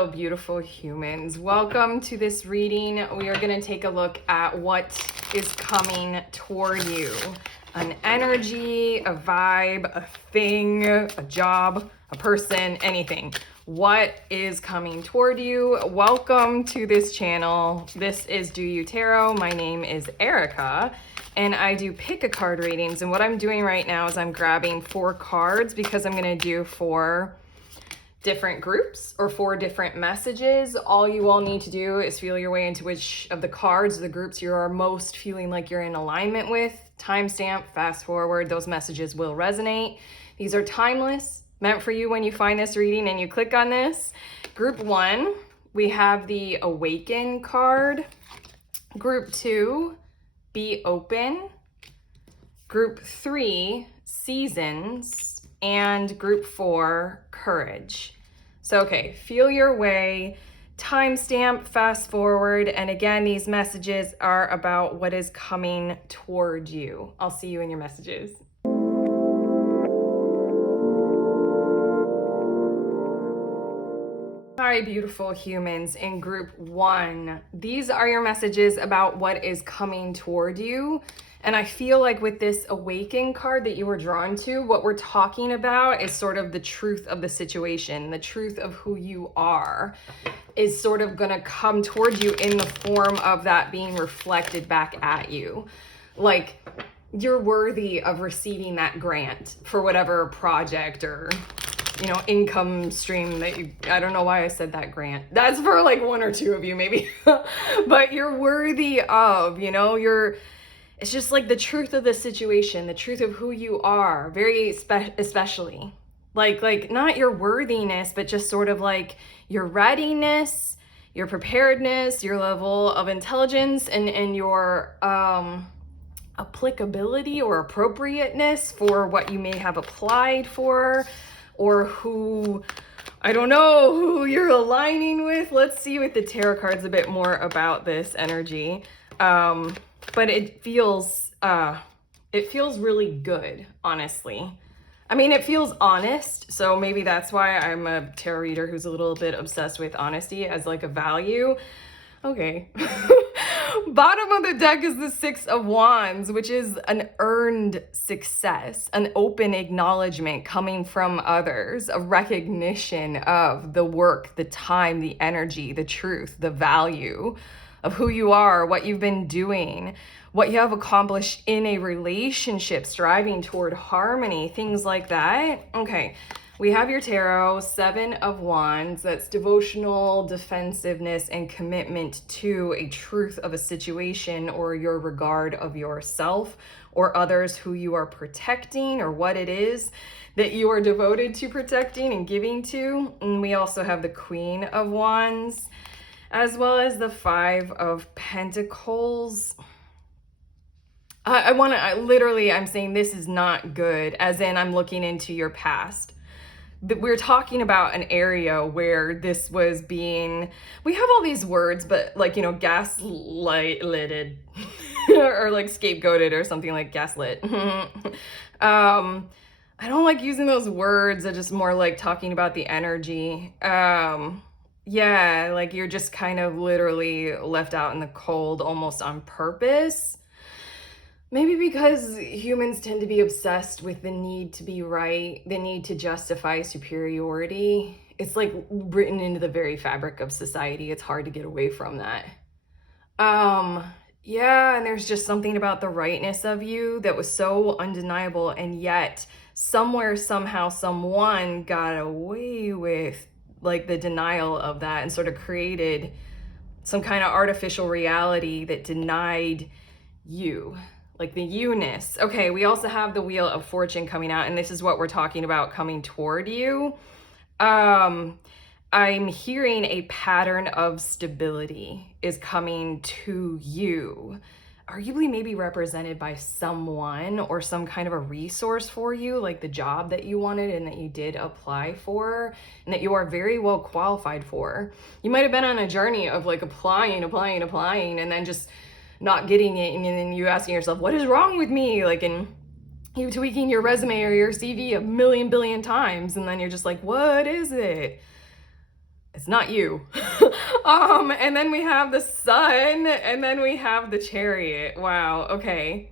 Hello, beautiful humans. Welcome to this reading. We are going to take a look at what is coming toward you. An energy, a vibe, a thing, a job, a person, anything. What is coming toward you? Welcome to this channel. This is Do You Tarot. My name is Erica and I do pick a card readings. And what I'm doing right now is I'm grabbing 4 cards because I'm going to do 4 different groups or 4 different messages. All you all need to do is feel your way into which of the cards or the groups you are most feeling like you're in alignment with. Timestamp, fast forward, those messages will resonate. These are timeless, meant for you when you find this reading and you click on this. Group 1, we have the Awaken card. Group 2, Be Open. Group 3, Seasons. And group 4, Courage. So, okay, feel your way, timestamp, fast forward, and again, these messages are about what is coming toward you. I'll see you in your messages. Hi, beautiful humans. In group 1, these are your messages about what is coming toward you. And I feel like with this Awaken card that you were drawn to, what we're talking about is sort of the truth of the situation, the truth of who you are is sort of going to come toward you in the form of that being reflected back at you. Like, you're worthy of receiving that grant for whatever project or, you know, income stream that you, I don't know why I said that grant. That's for like 1 or 2 of you maybe, but you're worthy of, you know, it's just like the truth of the situation, the truth of who you are, very especially. Like not your worthiness, but just sort of like your readiness, your preparedness, your level of intelligence, and your applicability or appropriateness for what you may have applied for, or who, I don't know, who you're aligning with. Let's see with the tarot cards a bit more about this energy. But it feels really good, honestly. I mean, it feels honest, so maybe that's why I'm a tarot reader who's a little bit obsessed with honesty as like a value. Okay. Bottom of the deck is the 6 of Wands, which is an earned success, an open acknowledgement coming from others, a recognition of the work, the time, the energy, the truth, the value of who you are, what you've been doing, what you have accomplished in a relationship, striving toward harmony, things like that. Okay, we have your tarot, 7 of Wands. That's devotional, defensiveness, and commitment to a truth of a situation or your regard of yourself or others who you are protecting or what it is that you are devoted to protecting and giving to. And we also have the Queen of Wands, as well as the 5 of Pentacles. I'm saying this is not good, as in I'm looking into your past. We're talking about an area where this was being, we have all these words, but like, you know, gaslighted or like scapegoated or something like gaslit. I don't like using those words. I just more like talking about the energy. Yeah, like you're just kind of literally left out in the cold almost on purpose. Maybe because humans tend to be obsessed with the need to be right, the need to justify superiority. It's like written into the very fabric of society. It's hard to get away from that. Yeah, and there's just something about the rightness of you that was so undeniable, and yet somewhere, somehow, someone got away with like the denial of that and sort of created some kind of artificial reality that denied you, like the you-ness. Okay, we also have the Wheel of Fortune coming out, and this is what we're talking about coming toward you. I'm hearing a pattern of stability is coming to you, arguably maybe represented by someone or some kind of a resource for you, like the job that you wanted and that you did apply for and that you are very well qualified for. You might have been on a journey of like applying, and then just not getting it, and then you asking yourself, what is wrong with me? Like, and you tweaking your resume or your CV a million billion times, and then you're just like, what is it? It's not you. And then we have the sun, and then we have the chariot. Wow, okay.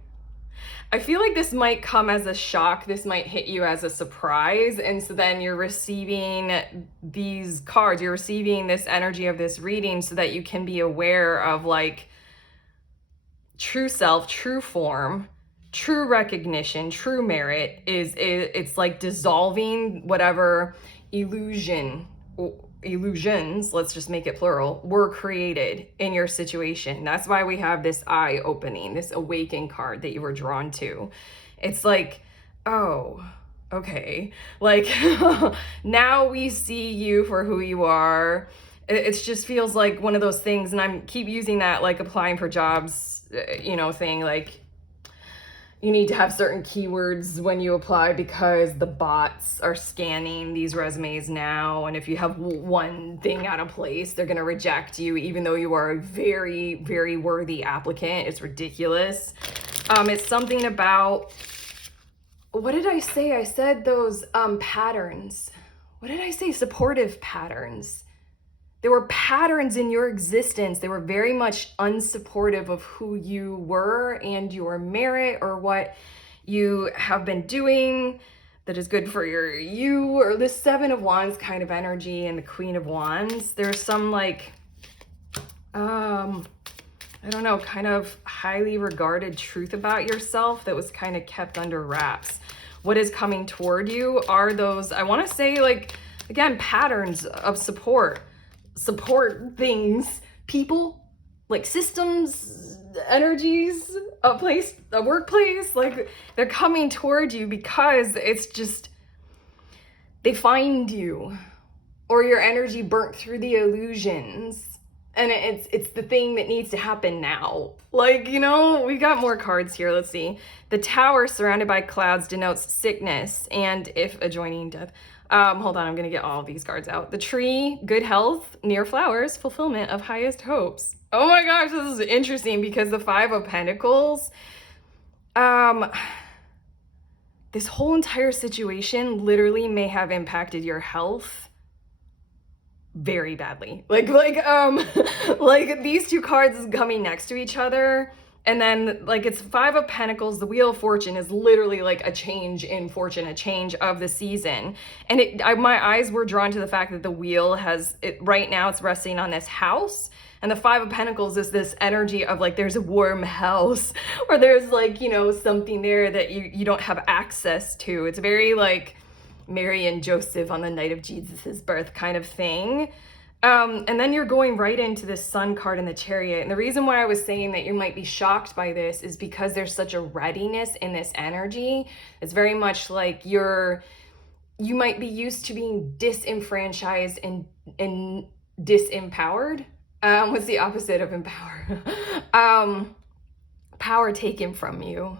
I feel like this might come as a shock. This might hit you as a surprise. And so then you're receiving these cards, you're receiving this energy of this reading so that you can be aware of like true self, true form, true recognition, true merit it's like dissolving whatever illusions, let's just make it plural, were created in your situation. That's why we have this eye opening, this awaken card that you were drawn to. It's like, oh, okay. Like now we see you for who you are. It just feels like one of those things, and I'm keep using that like applying for jobs, thing, like you need to have certain keywords when you apply because the bots are scanning these resumes now. And if you have one thing out of place, they're going to reject you, even though you are a very, very worthy applicant. It's ridiculous. It's something about, what did I say? I said those patterns. What did I say? Supportive patterns. There were patterns in your existence. They were very much unsupportive of who you were and your merit or what you have been doing that is good for you, or the Seven of Wands kind of energy and the Queen of Wands. There's some like, I don't know, kind of highly regarded truth about yourself that was kind of kept under wraps. What is coming toward you are those, I want to say, like, again, patterns of support things, people, like systems, energies, a workplace, like they're coming toward you because it's just, they find you, or your energy burnt through the illusions. And it's the thing that needs to happen now. Like, we got more cards here. Let's see. The Tower surrounded by clouds denotes sickness and if adjoining death. Hold on, I'm gonna get all of these cards out. The Tree, good health, near flowers, fulfillment of highest hopes. Oh my gosh, this is interesting because the Five of Pentacles, this whole entire situation literally may have impacted your health very badly. Like like these two cards coming next to each other, and then like it's Five of Pentacles. The Wheel of Fortune is literally like a change in fortune, a change of the season. And my eyes were drawn to the fact that the wheel right now it's resting on this house, and the Five of Pentacles is this energy of like there's a warm house, or there's like something there that you don't have access to. It's very like Mary and Joseph on the night of Jesus's birth kind of thing. And then you're going right into this Sun card in the Chariot. And the reason why I was saying that you might be shocked by this is because there's such a readiness in this energy. It's very much like you might be used to being disenfranchised and disempowered. What's the opposite of empower? Power taken from you.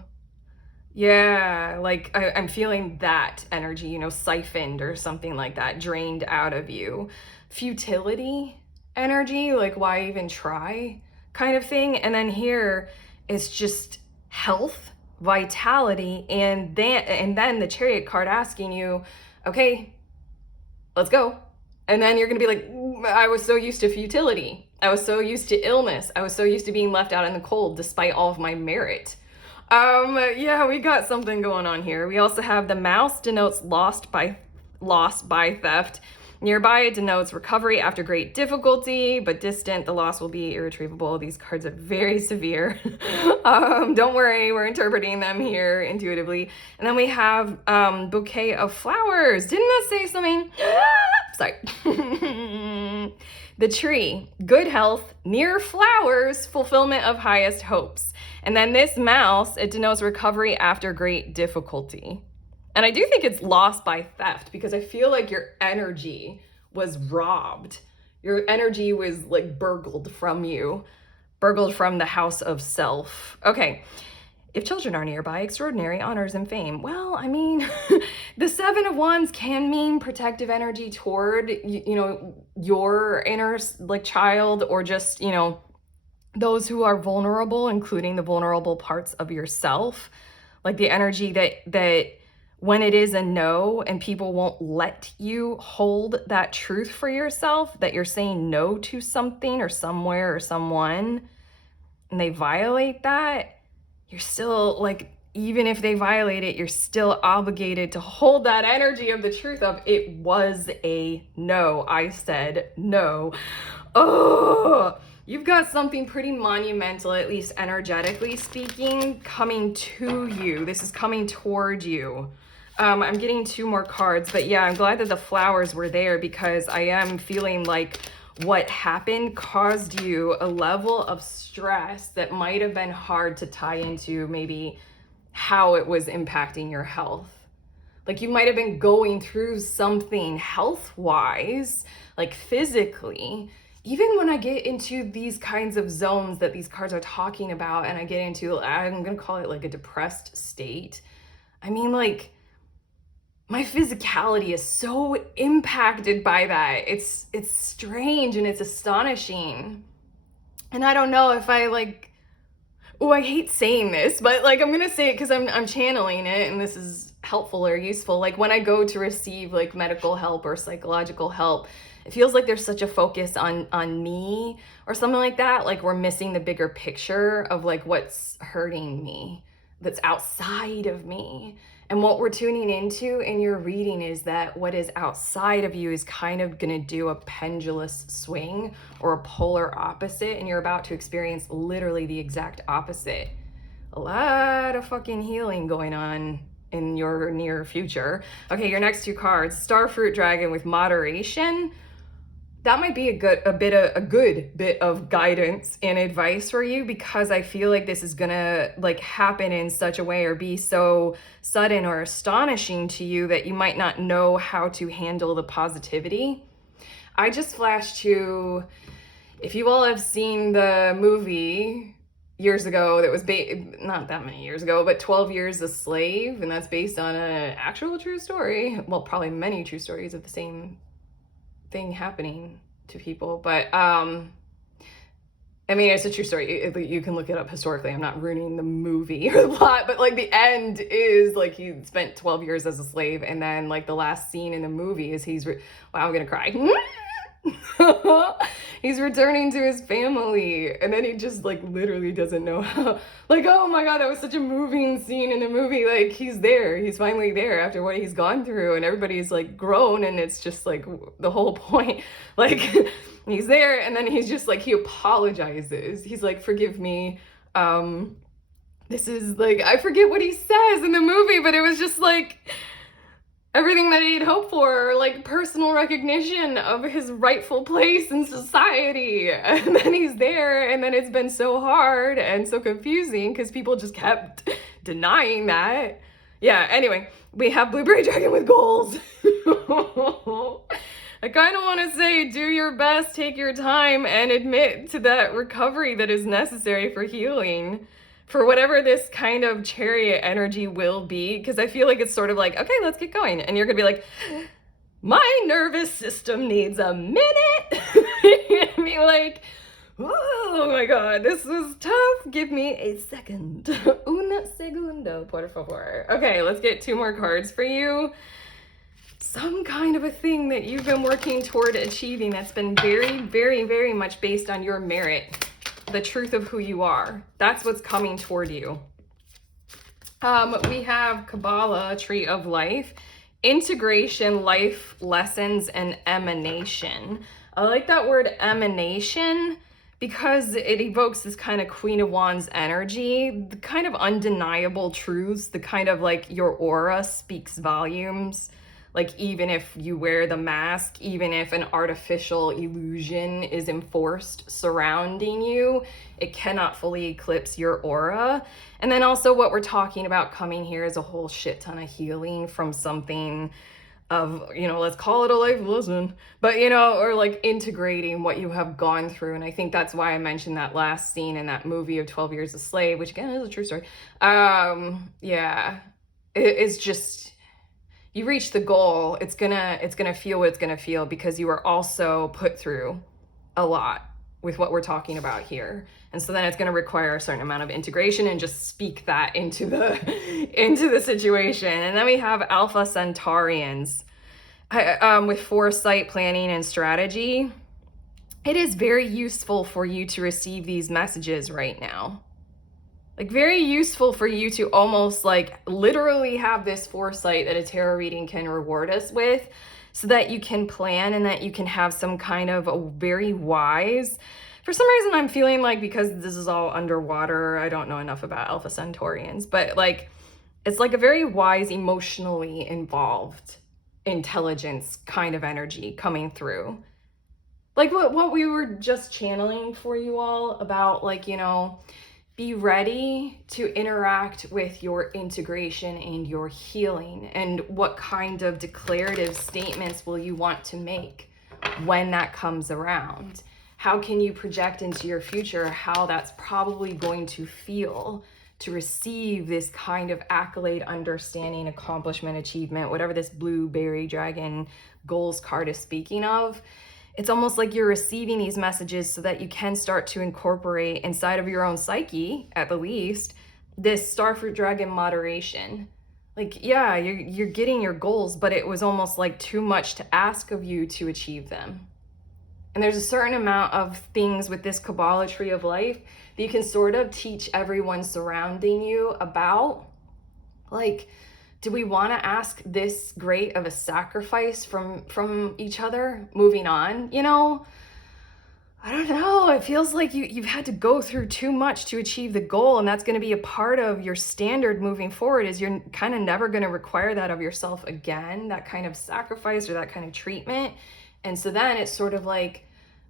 Yeah, like I'm feeling that energy, siphoned or something like that, drained out of you. Futility energy, like why even try kind of thing. And then here it's just health, vitality, and then the Chariot card asking you, okay, let's go. And then you're gonna be like, I was so used to futility. I was so used to illness. I was so used to being left out in the cold despite all of my merit. Yeah, we got something going on here. We also have the Mouse denotes loss by theft. Nearby it denotes recovery after great difficulty, but distant, the loss will be irretrievable. These cards are very severe. Don't worry, we're interpreting them here intuitively. And then we have Bouquet of Flowers. Didn't that say something? Sorry. The Tree, good health, near flowers, fulfillment of highest hopes. And then this Mouse, it denotes recovery after great difficulty. And I do think it's lost by theft because I feel like your energy was robbed. Your energy was like burgled from you, burgled from the house of self. Okay. If children are nearby, extraordinary honors and fame. Well, I mean, the Seven of Wands can mean protective energy toward, your inner like child, or just, those who are vulnerable, including the vulnerable parts of yourself, like the energy that when it is a no and people won't let you hold that truth for yourself, that you're saying no to something or somewhere or someone, and they violate that, you're still like, even if they violate it, you're still obligated to hold that energy of the truth of it was a no. I said no. Oh, you've got something pretty monumental, at least energetically speaking, coming to you. This is coming toward you. I'm getting 2 more cards, but yeah, I'm glad that the flowers were there, because I am feeling like what happened caused you a level of stress that might have been hard to tie into maybe how it was impacting your health. Like you might have been going through something health-wise, like physically. Even when I get into these kinds of zones that these cards are talking about, and I get into, I'm gonna call it like a depressed state. I mean, like, my physicality is so impacted by that. It's strange and it's astonishing. And I don't know if I like, oh, I hate saying this, but like I'm gonna say it because I'm channeling it and this is helpful or useful. Like when I go to receive like medical help or psychological help, it feels like there's such a focus on me or something like that. Like we're missing the bigger picture of like what's hurting me, that's outside of me. And what we're tuning into in your reading is that what is outside of you is kind of going to do a pendulous swing or a polar opposite, and you're about to experience literally the exact opposite. A lot of fucking healing going on in your near future. Okay, your next 2 cards, Starfruit Dragon with moderation. That might be a good bit of guidance and advice for you, because I feel like this is gonna like happen in such a way or be so sudden or astonishing to you that you might not know how to handle the positivity. I just flashed to, if you all have seen the movie years ago that was not that many years ago, but 12 Years a Slave, and that's based on an actual true story. Well, probably many true stories of the same thing happening to people, but I mean, it's a true story. You can look it up historically. I'm not ruining the movie or the plot, but like the end is like he spent 12 years as a slave, and then like the last scene in the movie is wow, I'm gonna cry. He's returning to his family, and then he just like literally doesn't know how, like, oh my god, that was such a moving scene in the movie. Like he's finally there after what he's gone through, and everybody's like grown, and it's just like the whole point. Like he's there, and then he's just like, he apologizes, he's like, forgive me, this is like, I forget what he says in the movie, but it was just like everything that he'd hoped for, like personal recognition of his rightful place in society. And then he's there, and then it's been so hard and so confusing because people just kept denying that. Yeah, anyway, we have Blueberry Dragon with goals. I kind of want to say, do your best, take your time, and admit to that recovery that is necessary for healing, for whatever this kind of chariot energy will be, because I feel like it's sort of like, okay, let's get going. And you're going to be like, my nervous system needs a minute. And be like, oh my god, this was tough. Give me a second. Un segundo, por favor. Okay, let's get 2 more cards for you. Some kind of a thing that you've been working toward achieving that's been very, very, very much based on your merit. The truth of who you are. That's what's coming toward you. We have Kabbalah, Tree of Life, integration, life lessons, and emanation. I like that word emanation because it evokes this kind of Queen of Wands energy, the kind of undeniable truths, the kind of like your aura speaks volumes. Like even if you wear the mask, even if an artificial illusion is enforced surrounding you, it cannot fully eclipse your aura. And then also what we're talking about coming here is a whole shit ton of healing from something of, you know, let's call it a life lesson, but you know, or like integrating what you have gone through. And I think that's why I mentioned that last scene in that movie of 12 Years a Slave, which again is a true story. Yeah, it's just, you reach the goal, it's gonna feel what it's gonna feel because you are also put through a lot. with what we're talking about here. And so then it's going to require a certain amount of integration and just speak that into the into the situation. And then we have Alpha Centaurians with foresight, planning, and strategy. It is very useful for you to receive these messages right now. Like, very useful for you to almost like literally have this foresight that a tarot reading can reward us with, so that you can plan and that you can have some kind of a very wise. For some reason, I'm feeling like, because this is all underwater, I don't know enough about Alpha Centaurians, but like, it's like a very wise, emotionally involved intelligence kind of energy coming through. Like what we were just channeling for you all about, like, you know, be ready to interact with your integration and your healing, and what kind of declarative statements will you want to make when that comes around. How can you project into your future how that's probably going to feel to receive this kind of accolade, understanding, accomplishment, achievement, whatever this blueberry dragon goals card is speaking of. It's almost like you're receiving these messages so that you can start to incorporate inside of your own psyche, at the least, this starfruit dragon moderation. Like, yeah, you're getting your goals, but it was almost like too much to ask of you to achieve them. And there's a certain amount of things with this Kabbalah tree of life that you can sort of teach everyone surrounding you about. Like, do we want to ask this great of a sacrifice from each other moving on? You know, I don't know. It feels like you've had to go through too much to achieve the goal, and that's going to be a part of your standard moving forward, is you're kind of never going to require that of yourself again, that kind of sacrifice or that kind of treatment. And so then it's sort of like,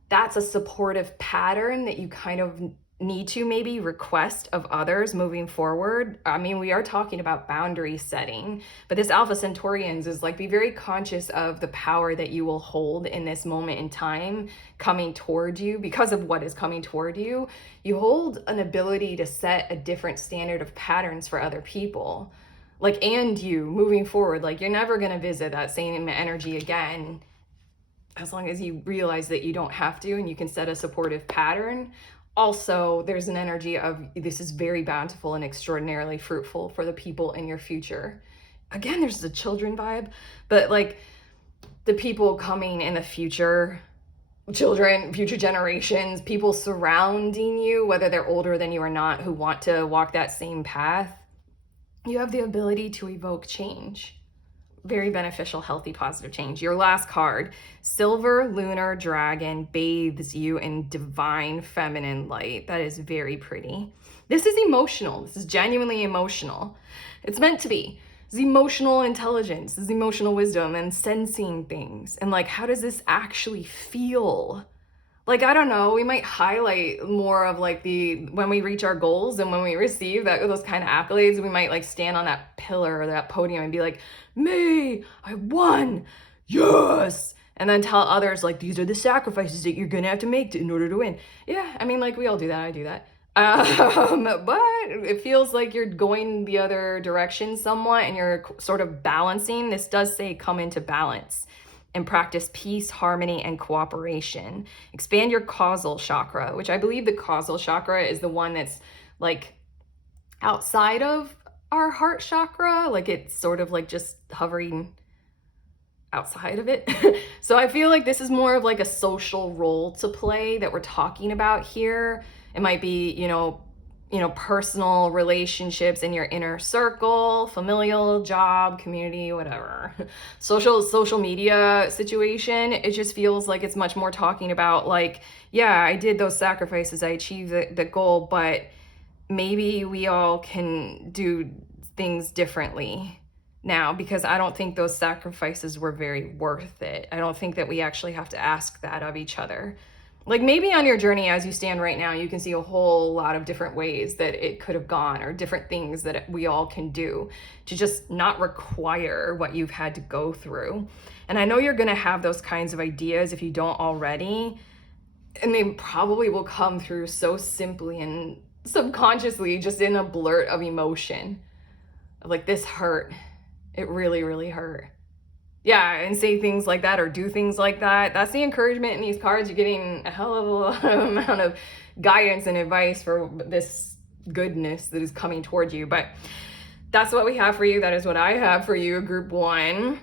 that's a supportive pattern that you kind of need to maybe request of others moving forward. I mean, we are talking about boundary setting, but this Alpha Centaurians is like, be very conscious of the power that you will hold in this moment in time coming toward you. Because of what is coming toward you, you hold an ability to set a different standard of patterns for other people. Like, and you moving forward, like, you're never going to visit that same energy again, as long as you realize that you don't have to, and you can set a supportive pattern. Also, there's an energy of, this is very bountiful and extraordinarily fruitful for the people in your future. Again, there's the children vibe, but like, the people coming in the future, children, future generations, people surrounding you, whether they're older than you or not, who want to walk that same path, you have the ability to evoke change. Very beneficial, healthy, positive change. Your last card, Silver Lunar Dragon, bathes you in divine feminine light. That is very pretty. This is emotional. This is genuinely emotional. It's meant to be. It's emotional intelligence, this is emotional wisdom and sensing things. And like, how does this actually feel? Like, I don't know, we might highlight more of like when we reach our goals and when we receive those kind of accolades, we might like stand on that pillar or that podium and be like, me, I won, yes. And then tell others like, these are the sacrifices that you're gonna have to make in order to win. Yeah, I mean, like, we all do that, I do that. But it feels like you're going the other direction somewhat and you're sort of balancing. This does say come into balance and practice peace, harmony, and cooperation. Expand your causal chakra, which I believe the causal chakra is the one that's like outside of our heart chakra. Like, it's sort of like just hovering outside of it. So I feel like this is more of like a social role to play that we're talking about here. It might be, you know, personal relationships in your inner circle, familial, job, community, whatever. Social media situation. It just feels like it's much more talking about like, yeah, I did those sacrifices, I achieved the goal, but maybe we all can do things differently now, because I don't think those sacrifices were very worth it. I don't think that we actually have to ask that of each other. Like, maybe on your journey as you stand right now, you can see a whole lot of different ways that it could have gone, or different things that we all can do to just not require what you've had to go through. And I know you're going to have those kinds of ideas if you don't already, and they probably will come through so simply and subconsciously, just in a blurt of emotion. Like, this hurt. It really, really hurt. yeah, and say things like that or do things like that. That's the encouragement in these cards. You're getting a hell of a lot of amount of guidance and advice for this goodness that is coming towards you. But that's what we have for you. That is what I have for you, group 1.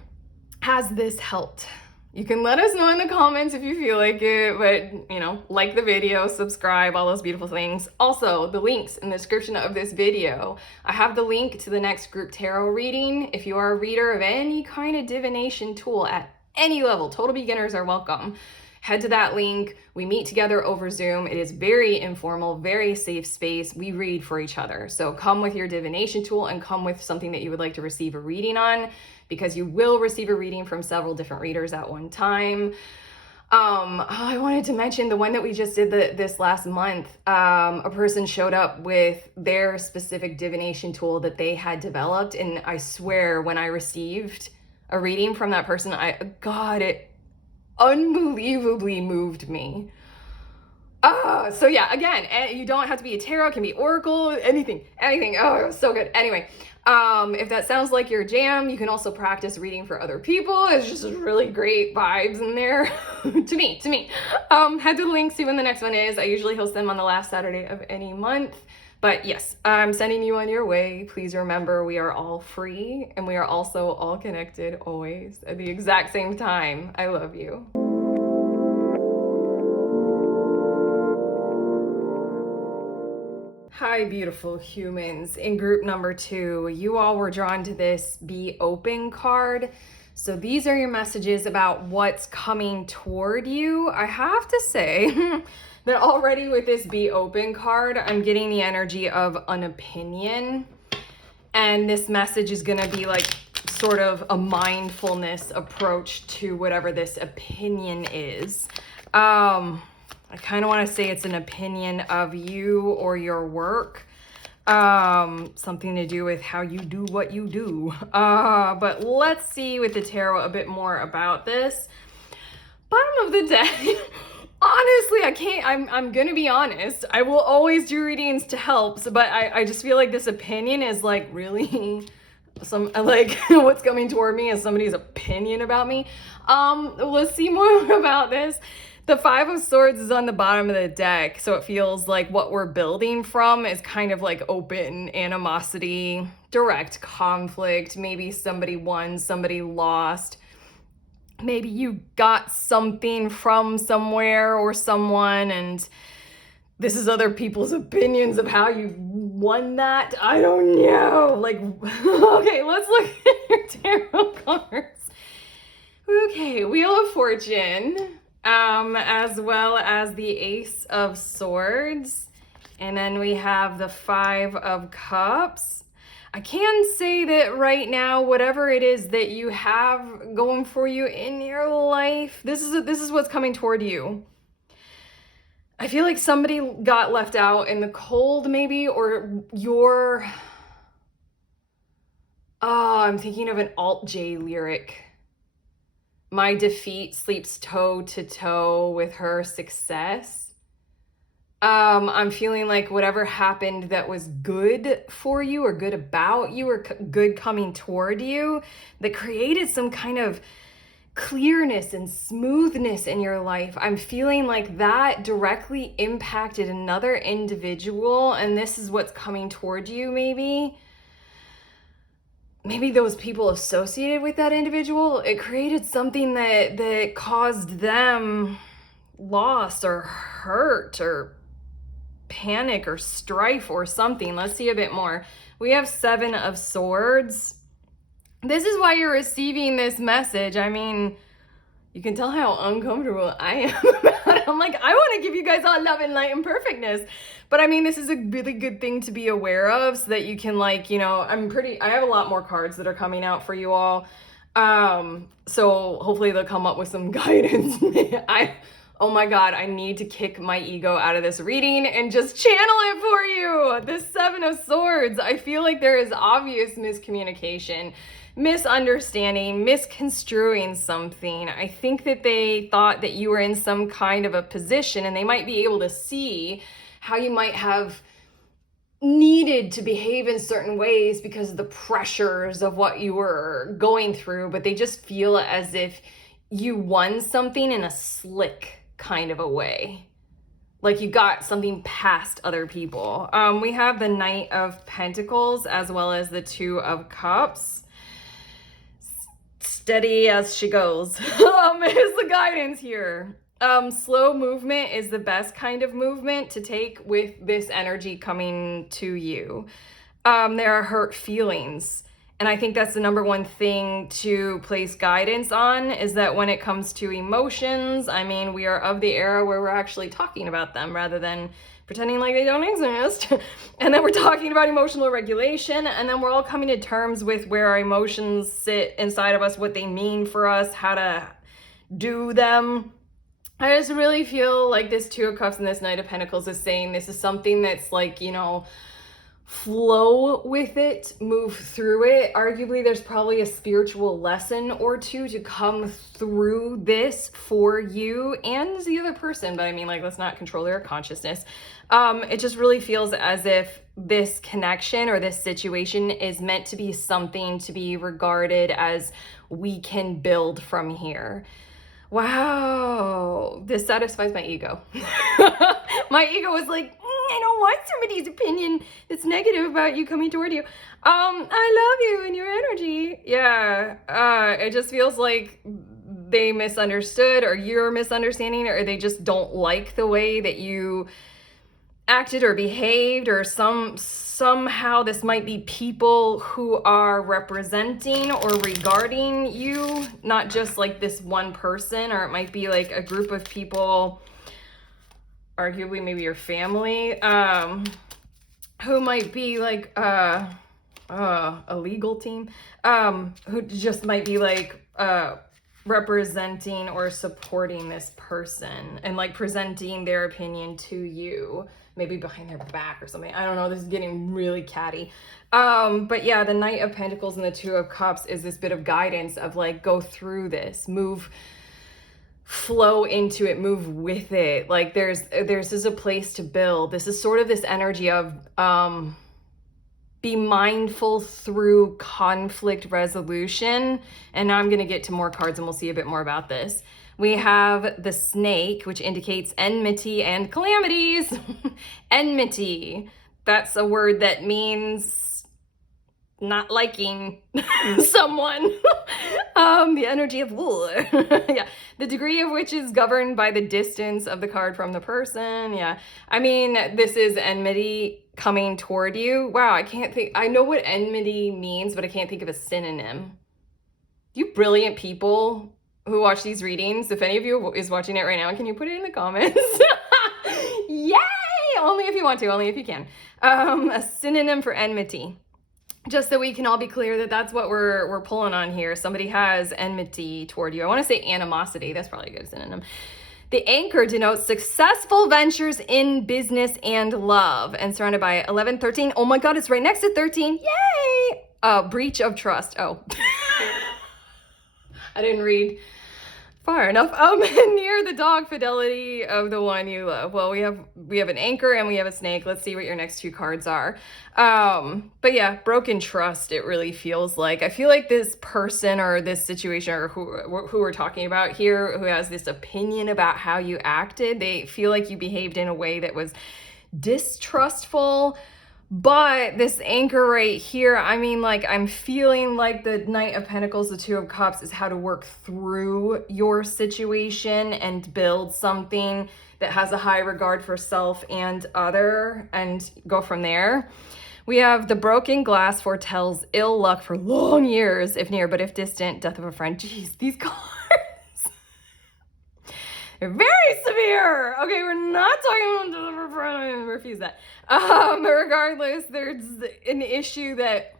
Has this helped? You can let us know in the comments if you feel like it, but you know, like the video, subscribe, all those beautiful things. Also, the links in the description of this video. I have the link to the next group tarot reading. If you are a reader of any kind of divination tool at any level, total beginners are welcome. Head to that link. We meet together over Zoom. It is very informal, very safe space. We read for each other. So come with your divination tool and come with something that you would like to receive a reading on, because you will receive a reading from several different readers at one time. I wanted to mention the one that we just did this last month. A person showed up with their specific divination tool that they had developed. And I swear when I received a reading from that person, it unbelievably moved me. So yeah, again, you don't have to be a tarot, it can be oracle, anything. Oh, it was so good. Anyway, if that sounds like your jam, you can also practice reading for other people. It's just really great vibes in there to me. Head to the link, see when the next one is. I usually host them on the last Saturday of any month. But yes, I'm sending you on your way. Please remember, we are all free and we are also all connected always at the exact same time. I love you. Hi, beautiful humans. In group number 2, you all were drawn to this Be Open card. So these are your messages about what's coming toward you. I have to say that already with this Be Open card, I'm getting the energy of an opinion. And this message is going to be like sort of a mindfulness approach to whatever this opinion is. I kind of want to say it's an opinion of you or your work. Something to do with how you do what you do. But let's see with the tarot a bit more about this. Bottom of the deck. Honestly, I'm gonna be honest. I will always do readings to help, but I just feel like this opinion is like really what's coming toward me is somebody's opinion about me. Let's see more about this. The 5 of Swords is on the bottom of the deck, so it feels like what we're building from is kind of like open animosity, direct conflict. Maybe somebody won, somebody lost. Maybe you got something from somewhere or someone, and this is other people's opinions of how you won that. I don't know. Okay, let's look at your tarot cards. Okay, Wheel of Fortune. As well as the Ace of Swords. And then we have the 5 of Cups. I can say that right now, whatever it is that you have going for you in your life, this is what's coming toward you. I feel like somebody got left out in the cold maybe, or I'm thinking of an Alt J lyric. My defeat sleeps toe to toe with her success. I'm feeling like whatever happened that was good for you or good about you or good coming toward you, that created some kind of clearness and smoothness in your life. I'm feeling like that directly impacted another individual, and this is what's coming toward you maybe. Maybe those people associated with that individual, it created something that caused them loss or hurt or panic or strife or something. Let's see a bit more. We have 7 of Swords. This is why you're receiving this message. I mean, you can tell how uncomfortable I am about it. I'm like, I want to give you guys all love and light and perfectness. But I mean, this is a really good thing to be aware of so that you can I have a lot more cards that are coming out for you all. So hopefully they'll come up with some guidance. Oh my God, I need to kick my ego out of this reading and just channel it for you. The 7 of Swords. I feel like there is obvious miscommunication, misunderstanding, misconstruing something. I think that they thought that you were in some kind of a position and they might be able to see how you might have needed to behave in certain ways because of the pressures of what you were going through, but they just feel as if you won something in a slick kind of a way. Like you got something past other people. We have the Knight of Pentacles as well as the Two of Cups. Steady as she goes is the guidance here. Slow movement is the best kind of movement to take with this energy coming to you. There are hurt feelings. And I think that's the number one thing to place guidance on, is that when it comes to emotions, I mean, we are of the era where we're actually talking about them rather than pretending like they don't exist. And then we're talking about emotional regulation, and then we're all coming to terms with where our emotions sit inside of us, what they mean for us, how to do them. I just really feel like this Two of Cups and this Knight of Pentacles is saying this is something that's like, you know, flow with it, move through it. Arguably, there's probably a spiritual lesson or two to come through this for you and the other person. But I mean, like, let's not control their consciousness. It just really feels as if this connection or this situation is meant to be something to be regarded as we can build from here. Wow, this satisfies my ego. My ego was like, I don't want somebody's opinion that's negative about you coming toward you. I love you and your energy. Yeah, it just feels like they misunderstood, or you're misunderstanding, or they just don't like the way that you acted or behaved, or somehow this might be people who are representing or regarding you, not just like this one person, or it might be like a group of people, arguably maybe your family, who might be like a legal team, who just might be like representing or supporting this person and like presenting their opinion to you, maybe behind their back or something. I don't know, this is getting really catty. But yeah, the Knight of Pentacles and the Two of Cups is this bit of guidance of like, go through this, flow into it, move with it. Like there's a place to build. This is sort of this energy of be mindful through conflict resolution. And now I'm going to get to more cards and we'll see a bit more about this. We have the Snake, which indicates enmity and calamities. Enmity, that's a word that means not liking someone. The energy of war. Yeah, the degree of which is governed by the distance of the card from the person. Yeah, I mean, this is enmity coming toward you. Wow, I know what enmity means, but I can't think of a synonym. You brilliant people who watch these readings, if any of you is watching it right now, can you put it in the comments? Yay! Only if you want to, only if you can. A synonym for enmity. Just so we can all be clear that that's what we're pulling on here. Somebody has enmity toward you. I want to say animosity. That's probably a good synonym. The anchor denotes successful ventures in business and love, and surrounded by 11, 13. Oh my God, it's right next to 13. Yay! Breach of trust. Oh. I didn't read far enough. Near the dog, fidelity of the one you love. Well, we have an anchor and we have a snake. Let's see what your next two cards are. But yeah, broken trust, it really feels like. I feel like this person or this situation, or who we're talking about here, who has this opinion about how you acted, they feel like you behaved in a way that was distrustful. But this anchor right here, I mean, like, I'm feeling like the Knight of Pentacles, the Two of Cups is how to work through your situation and build something that has a high regard for self and other, and go from there. We have the broken glass foretells ill luck for long years, if near, but if distant, death of a friend. Jeez, these cards. They're very severe. Okay, we're not talking about death of a friend. I refuse that. But regardless, there's an issue that,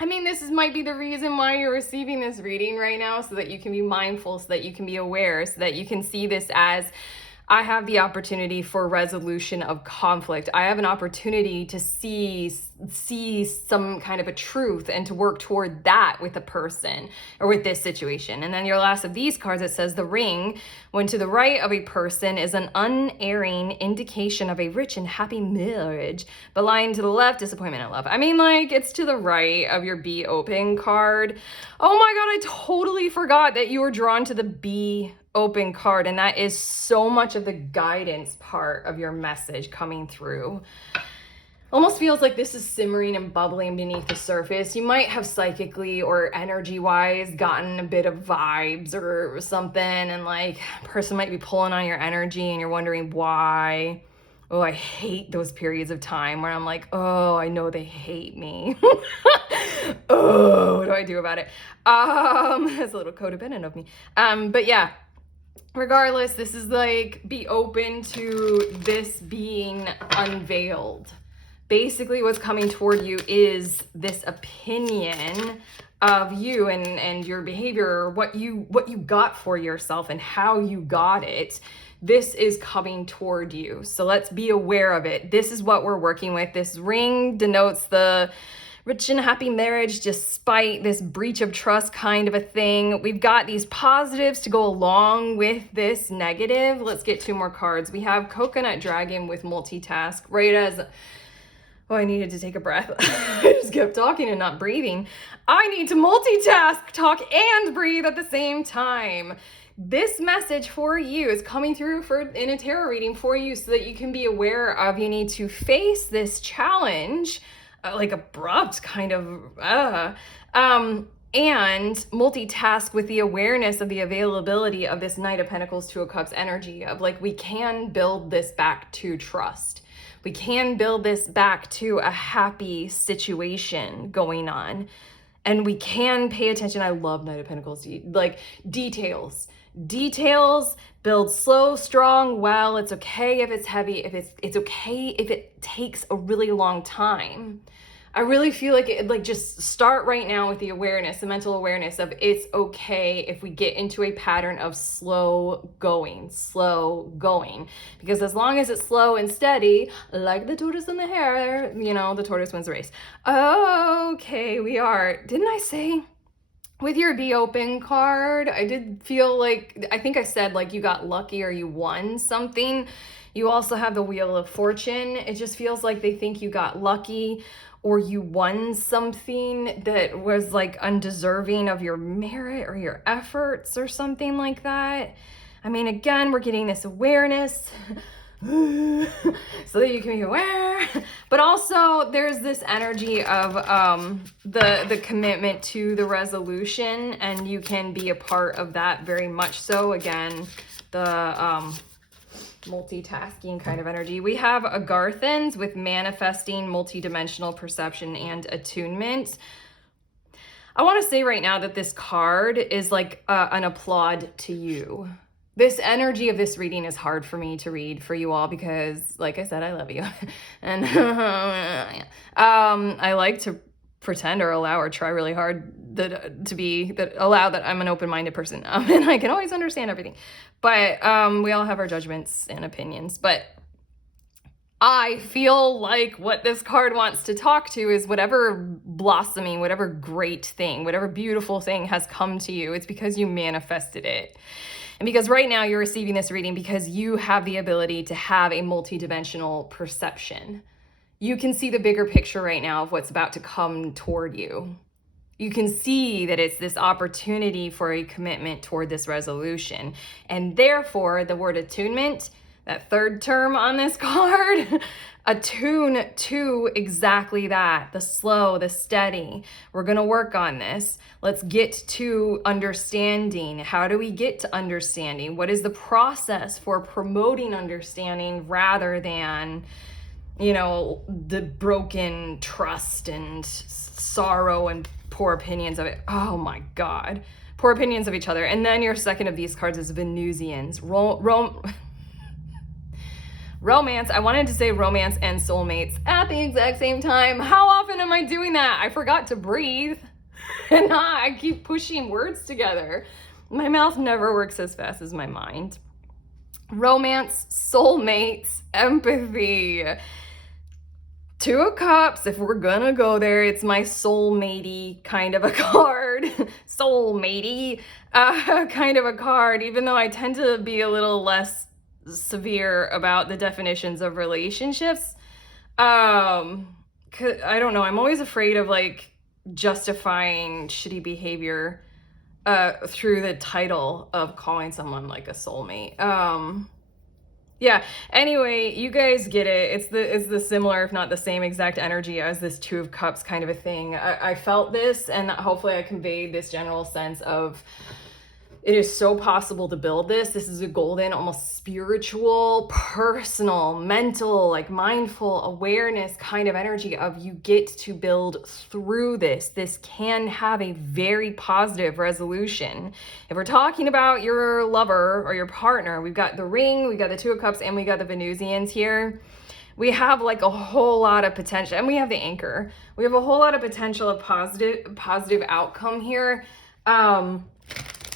I mean, this might be the reason why you're receiving this reading right now, so that you can be mindful, so that you can be aware, so that you can see this as I have the opportunity for resolution of conflict. I have an opportunity to see some kind of a truth and to work toward that with a person or with this situation. And then your last of these cards, it says the ring, when to the right of a person, is an unerring indication of a rich and happy marriage, but lying to the left, disappointment and love. I mean, like, it's to the right of your Be Open card. Oh my God, I totally forgot that you were drawn to the Be Open card, and that is so much of the guidance part of your message coming through. Almost feels like this is simmering and bubbling beneath the surface. You might have psychically or energy-wise gotten a bit of vibes or something, and like a person might be pulling on your energy and you're wondering why. Oh, I hate those periods of time where I'm like, oh, I know they hate me. Oh, what do I do about it? That's a little codependent of me. But yeah, regardless, this is like, be open to this being unveiled. Basically, what's coming toward you is this opinion of you and your behavior, or what you got for yourself and how you got it. This is coming toward you. So let's be aware of it. This is what we're working with. This ring denotes the rich and happy marriage despite this breach of trust kind of a thing. We've got these positives to go along with this negative. Let's get 2 more cards. We have Coconut Dragon with multitask, right as... Oh, I needed to take a breath. I just kept talking and not breathing. I need to multitask, talk and breathe at the same time. This message for you is coming through in a tarot reading for you so that you can be aware of, you need to face this challenge, like abrupt kind of, and multitask with the awareness of the availability of this Knight of Pentacles, 2 of Cups energy of like, we can build this back to trust. We can build this back to a happy situation going on. And we can pay attention. I love Knight of Pentacles, like details. Details, build slow, strong, well. It's okay if it's heavy, it's okay if it takes a really long time. I really feel like just start right now with the awareness, the mental awareness of it's okay if we get into a pattern of slow going. Because as long as it's slow and steady, like the tortoise and the hare, you know, the tortoise wins the race. Okay, we are, didn't I say with your Be Open card, I did feel like, I think I said like you got lucky or you won something. You also have the Wheel of Fortune. It just feels like they think you got lucky or you won something that was like undeserving of your merit or your efforts or something like that. I mean, again, we're getting this awareness so that you can be aware, but also there's this energy of the commitment to the resolution, and you can be a part of that very much so. Again, the multitasking kind of energy. We have Agarthans with manifesting, multidimensional perception and attunement. I want to say right now that this card is like an applaud to you. This energy of this reading is hard for me to read for you all because, like I said, I love you. And I like to pretend or allow or try really hard allow that I'm an open-minded person. And I can always understand everything. But we all have our judgments and opinions. But I feel like what this card wants to talk to is whatever blossoming, whatever great thing, whatever beautiful thing has come to you, it's because you manifested it. And because right now you're receiving this reading because you have the ability to have a multidimensional perception. You can see the bigger picture right now of what's about to come toward you. You can see that it's this opportunity for a commitment toward this resolution. And therefore, the word attunement, that third term on this card, attune to exactly that, the slow, the steady. We're going to work on this. Let's get to understanding. How do we get to understanding? What is the process for promoting understanding rather than, you know, the broken trust and sorrow and poor opinions of it? Oh my God. Poor opinions of each other. And then your second of these cards is Venusians. Romance. I wanted to say romance and soulmates at the exact same time. How often am I doing that? I forgot to breathe. And I keep pushing words together. My mouth never works as fast as my mind. romance, soulmates, empathy. Two of Cups, if we're gonna go there, it's my soulmatey kind of a card. Soulmatey kind of a card, even though I tend to be a little less severe about the definitions of relationships. I don't know, I'm always afraid of like justifying shitty behavior through the title of calling someone like a soulmate. Yeah, anyway, you guys get it. It's the similar, if not the same exact energy as this Two of Cups kind of a thing. I felt this, and hopefully I conveyed this general sense of it is so possible to build this. This is a golden, almost spiritual, personal, mental, like mindful awareness kind of energy of you get to build through this. This can have a very positive resolution. If we're talking about your lover or your partner, we've got the Ring, we got the Two of Cups, and we got the Venusians here. We have like a whole lot of potential, and we have the Anchor. We have a whole lot of potential of positive outcome here.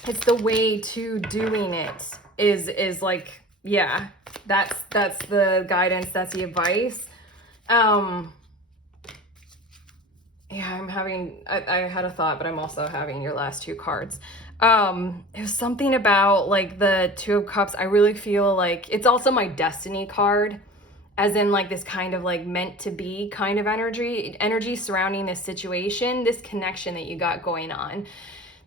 It's the way to doing it is like, yeah, that's the guidance, that's the advice. Yeah, I had a thought, but I'm also having your last two cards. It was something about like the Two of Cups. I really feel like it's also my destiny card, as in like this kind of like meant to be kind of energy surrounding this situation, this connection that you got going on.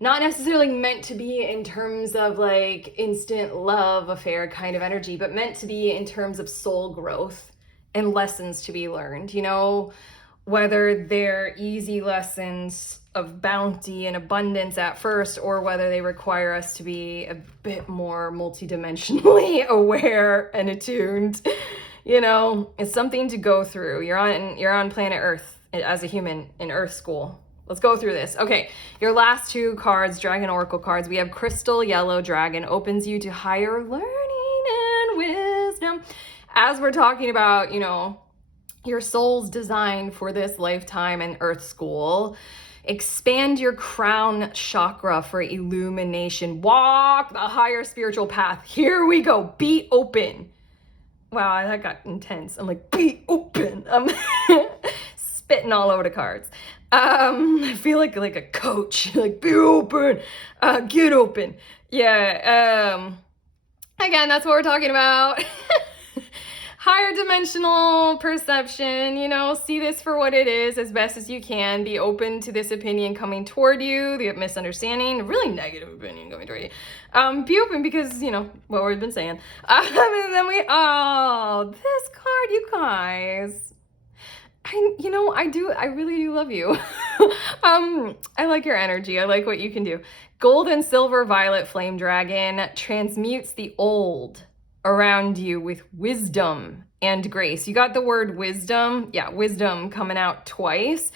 Not necessarily meant to be in terms of like instant love affair kind of energy, but meant to be in terms of soul growth and lessons to be learned, you know, whether they're easy lessons of bounty and abundance at first, or whether they require us to be a bit more multidimensionally aware and attuned. You know, it's something to go through. You're on planet Earth as a human in Earth school. Let's go through this. Okay, your last two cards, Dragon Oracle cards. We have Crystal Yellow Dragon, opens you to higher learning and wisdom. As we're talking about, you know, your soul's design for this lifetime in Earth School. Expand your crown chakra for illumination. Walk the higher spiritual path. Here we go. Be open. Wow, that got intense. I'm like, be open. I'm spitting all over the cards. I feel like a coach, like be open, get open. Yeah, again, that's what we're talking about. Higher dimensional perception, you know, see this for what it is as best as you can. Be open to this opinion coming toward you, the misunderstanding, really negative opinion coming toward you. Be open because, you know, what we've been saying. And then this card, you guys. I really do love you. I like your energy. I like what you can do. Gold and Silver Violet Flame Dragon transmutes the old around you with wisdom and grace. You got the word wisdom. Yeah, wisdom coming out twice.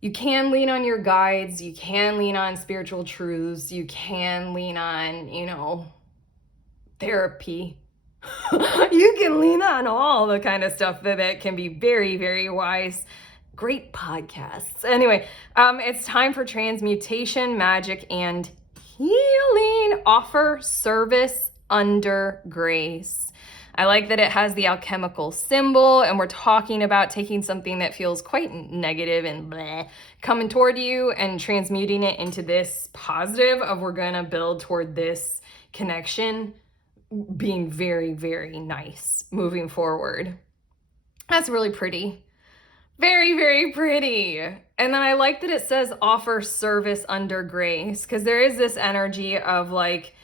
You can lean on your guides. You can lean on spiritual truths. You can lean on, you know, therapy. You can lean on all the kind of stuff that can be very, very wise. Great podcasts. Anyway, it's time for transmutation, magic, and healing. Offer service under grace. I like that it has the alchemical symbol, and we're talking about taking something that feels quite negative and bleh, coming toward you and transmuting it into this positive of we're gonna build toward this connection being very, very nice moving forward. That's really pretty. Very, very pretty. And then I like that it says offer service under grace, because there is this energy of like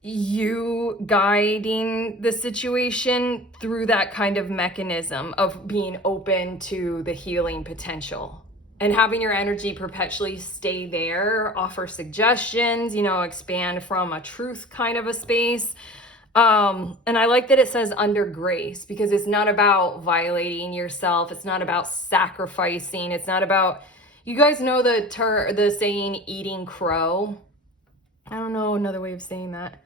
you guiding the situation through that kind of mechanism of being open to the healing potential and having your energy perpetually stay there, offer suggestions, you know, expand from a truth kind of a space. And I like that it says under grace, because it's not about violating yourself. It's not about sacrificing. It's not about, you guys know the saying eating crow. I don't know another way of saying that.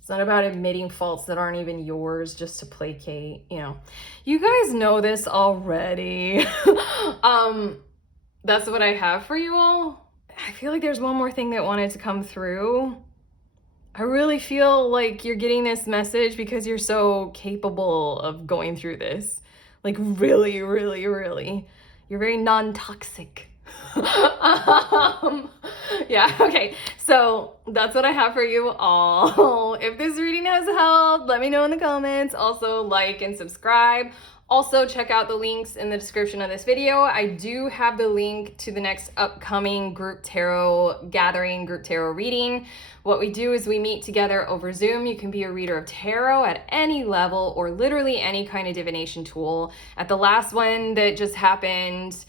It's not about admitting faults that aren't even yours just to placate, you know. You guys know this already. That's what I have for you all. I feel like there's one more thing that wanted to come through. I really feel like you're getting this message because you're so capable of going through this. Like really, really, really. You're very non-toxic. Yeah, okay. So that's what I have for you all. If this reading has helped, let me know in the comments. Also, like and subscribe. Also, check out the links in the description of this video. I do have the link to the next upcoming group tarot gathering, group tarot reading. What we do is we meet together over Zoom. You can be a reader of tarot at any level or literally any kind of divination tool. At the last one that just happened,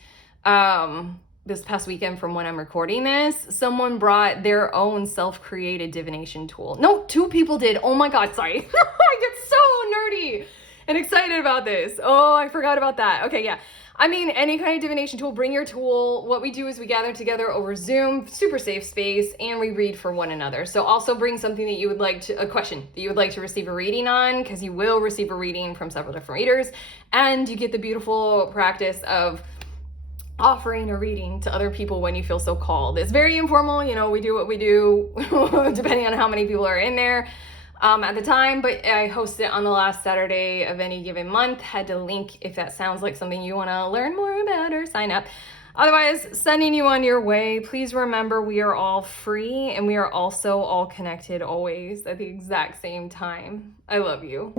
this past weekend from when I'm recording this, someone brought their own self-created divination tool. No, 2 people did. Oh my God, sorry. I get so nerdy and excited about this. Oh, I forgot about that. Okay, yeah. I mean, any kind of divination tool, bring your tool. What we do is we gather together over Zoom, super safe space, and we read for one another. So also bring something that you would like to, a question that you would like to receive a reading on, because you will receive a reading from several different readers, and you get the beautiful practice of offering a reading to other people when you feel so called. It's very informal, you know, we do what we do depending on how many people are in there at the time, but I host it on the last Saturday of any given month. Head to link if that sounds like something you want to learn more about or sign up. Otherwise, sending you on your way. Please remember we are all free and we are also all connected always at the exact same time. I love you.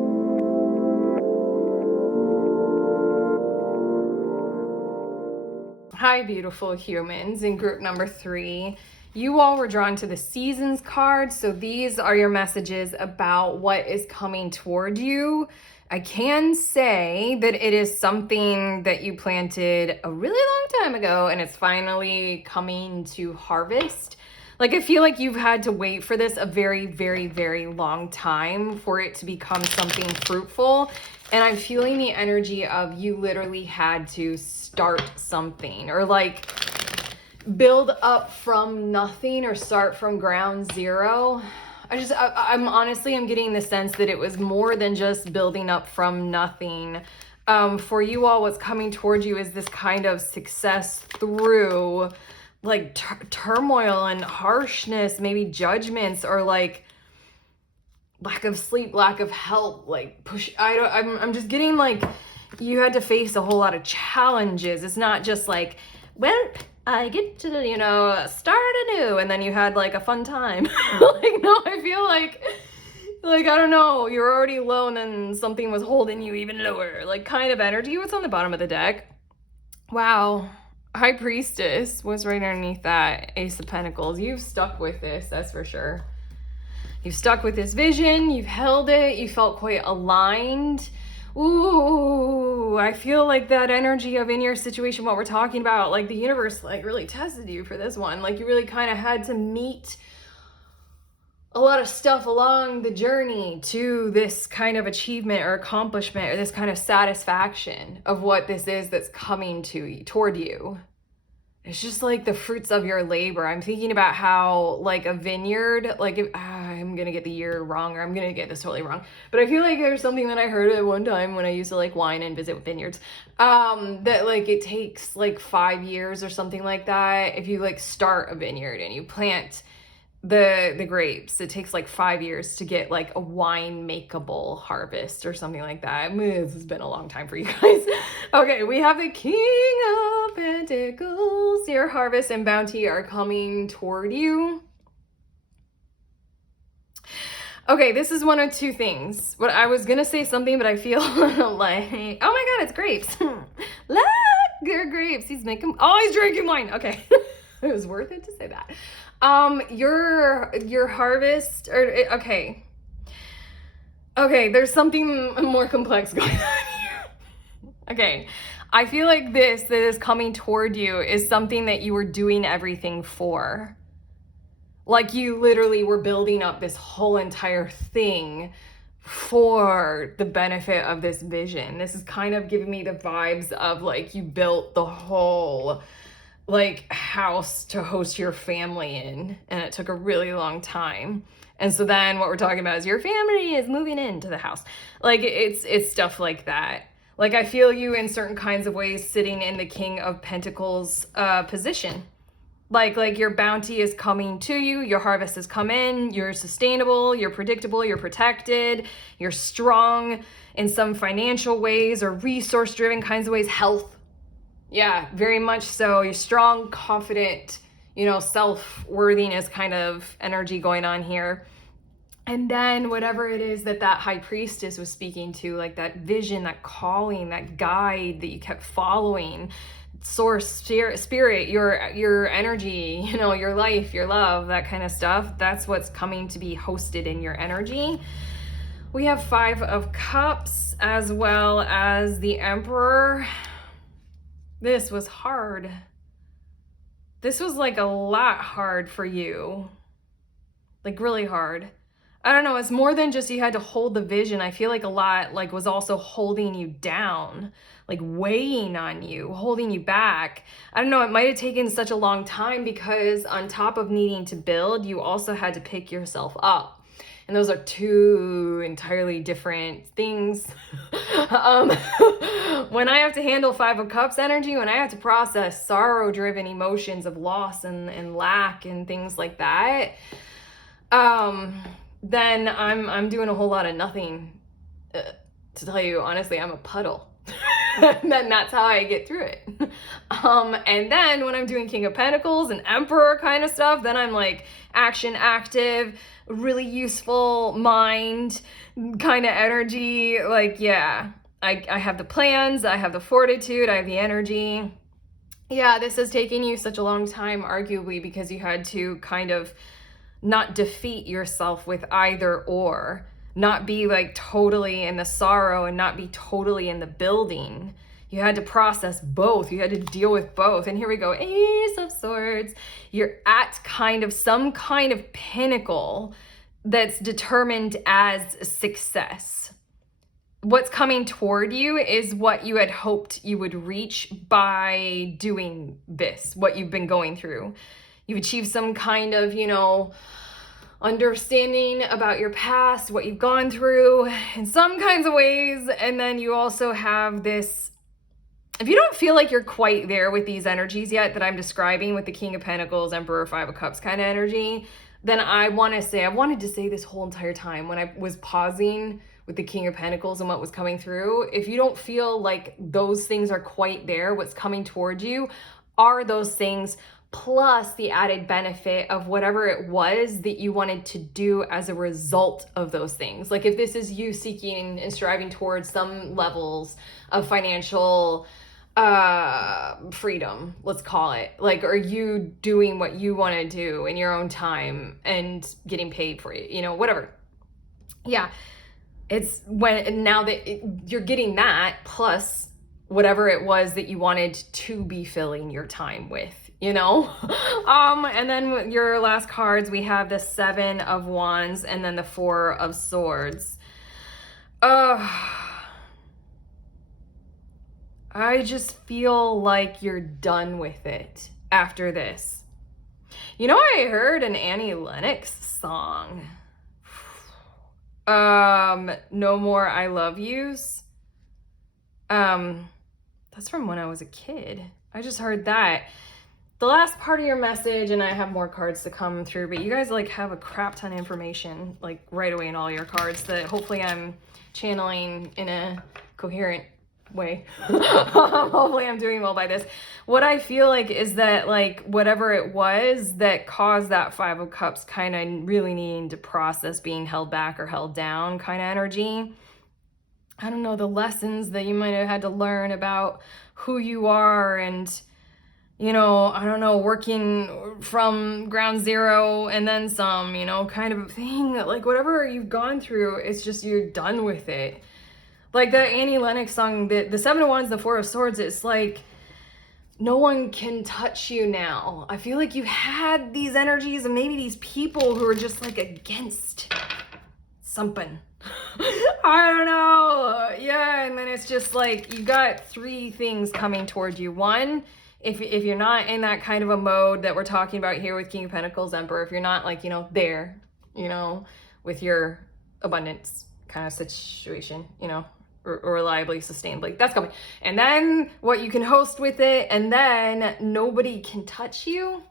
Hi, beautiful humans in group number 3. You all were drawn to the seasons card, so these are your messages about what is coming toward you. I can say that it is something that you planted a really long time ago and it's finally coming to harvest. Like, I feel like you've had to wait for this a very, very, very long time for it to become something fruitful. And I'm feeling the energy of you literally had to start something or like build up from nothing or start from ground zero. I'm honestly, I'm getting the sense that it was more than just building up from nothing. For you all, what's coming towards you is this kind of success through like turmoil and harshness, maybe judgments or like lack of sleep, lack of help, like I'm just getting like you had to face a whole lot of challenges. It's not just like, well, I get to, you know, start anew and then you had like a fun time. Like, no, I feel like, I don't know, you're already low and then something was holding you even lower, like kind of energy. What's on the bottom of the deck? Wow. High Priestess was right underneath that. Ace of Pentacles. You've stuck with this, that's for sure. You've stuck with this vision. You've held it. You felt quite aligned. Ooh, I feel like that energy of in your situation, what we're talking about, like the universe like really tested you for this one. Like you really kind of had to meet a lot of stuff along the journey to this kind of achievement or accomplishment or this kind of satisfaction of what this is that's coming to you, toward you. It's just like the fruits of your labor. I'm thinking about how like a vineyard, like if, I'm going to get the year wrong or I'm going to get this totally wrong. But I feel like there's something that I heard at one time when I used to like wine and visit vineyards, that like it takes like 5 years or something like that. If you like start a vineyard and you plant the grapes, it takes like 5 years to get like a wine makeable harvest or something like that. This has been a long time for you guys. Okay, we have the King of Pentacles. Your harvest and bounty are coming toward you. Okay, this is one of 2 things. What I was gonna say something, but I feel like, oh my God, it's grapes. Look, they're grapes. He's making, oh, he's drinking wine. Okay, it was worth it to say that. Your harvest, or okay, there's something more complex going on here. Okay, I feel like this that is coming toward you is something that you were doing everything for. Like you literally were building up this whole entire thing for the benefit of this vision. This is kind of giving me the vibes of like you built the whole like house to host your family in, and it took a really long time. And so then what we're talking about is your family is moving into the house. Like it's stuff like that. Like I feel you in certain kinds of ways sitting in the King of Pentacles position. Like your bounty is coming to you, your harvest has come in, you're sustainable, you're predictable, you're protected, you're strong in some financial ways or resource driven kinds of ways. Health, yeah, very much so. You're strong, confident, self-worthiness kind of energy going on here. And then whatever it is that high priestess was speaking to, like that vision, that calling, that guide that you kept following, source, spirit, your energy, your life, your love, that kind of stuff, that's what's coming to be hosted in your energy. We have 5 of Cups as well as the Emperor. This was hard. This was like a lot hard for you. Like really hard. I don't know, it's more than just you had to hold the vision. I feel like a lot was also holding you down, like weighing on you, holding you back. I don't know, it might have taken such a long time because on top of needing to build, you also had to pick yourself up. And those are 2 entirely different things. When I have to handle 5 of Cups energy, when I have to process sorrow-driven emotions of loss and lack and things like that, then I'm doing a whole lot of nothing. To tell you honestly, I'm a puddle. And then that's how I get through it. And then when I'm doing King of Pentacles and Emperor kind of stuff, then I'm like action active, really useful mind kind of energy. Like, yeah, I have the plans, I have the fortitude, I have the energy. Yeah, this has taken you such a long time, arguably, because you had to kind of not defeat yourself with either or, not be like totally in the sorrow and not be totally in the building. You had to process both. You had to deal with both. And here we go, Ace of Swords. You're at some kind of pinnacle that's determined as success. What's coming toward you is what you had hoped you would reach by doing this, what you've been going through. You've achieved some kind of, understanding about your past, what you've gone through in some kinds of ways. And then you also have this, if you don't feel like you're quite there with these energies yet that I'm describing with the King of Pentacles, Emperor, 5 of Cups kind of energy, then I wanted to say this whole entire time when I was pausing with the King of Pentacles and what was coming through, if you don't feel like those things are quite there, what's coming towards you are those things plus the added benefit of whatever it was that you wanted to do as a result of those things. Like if this is you seeking and striving towards some levels of financial freedom, let's call it, like, are you doing what you want to do in your own time and getting paid for it, whatever. Yeah, it's when now that you're getting that plus whatever it was that you wanted to be filling your time with. And then your last cards, we have the 7 of Wands and then the 4 of Swords. I just feel like you're done with it after this. I heard an Annie Lennox song. No More I Love Yous. That's from when I was a kid. I just heard that. The last part of your message, and I have more cards to come through, but you guys have a crap ton of information right away in all your cards that hopefully I'm channeling in a coherent way. Hopefully I'm doing well by this. What I feel like is that whatever it was that caused that 5 of Cups kind of really needing to process being held back or held down kind of energy. I don't know, the lessons that you might have had to learn about who you are and I don't know, working from ground zero and then some, kind of a thing. Whatever you've gone through, it's just you're done with it. Like that Annie Lennox song, the 7 of Wands, the 4 of Swords, it's like no one can touch you now. I feel like you had these energies and maybe these people who are just against something. I don't know. Yeah, and then it's just you got 3 things coming towards you. One, if you're not in that kind of a mode that we're talking about here with King of Pentacles, Emperor, if you're not there, with your abundance kind of situation, or reliably sustainably, that's coming. And then what you can host with it, and then nobody can touch you.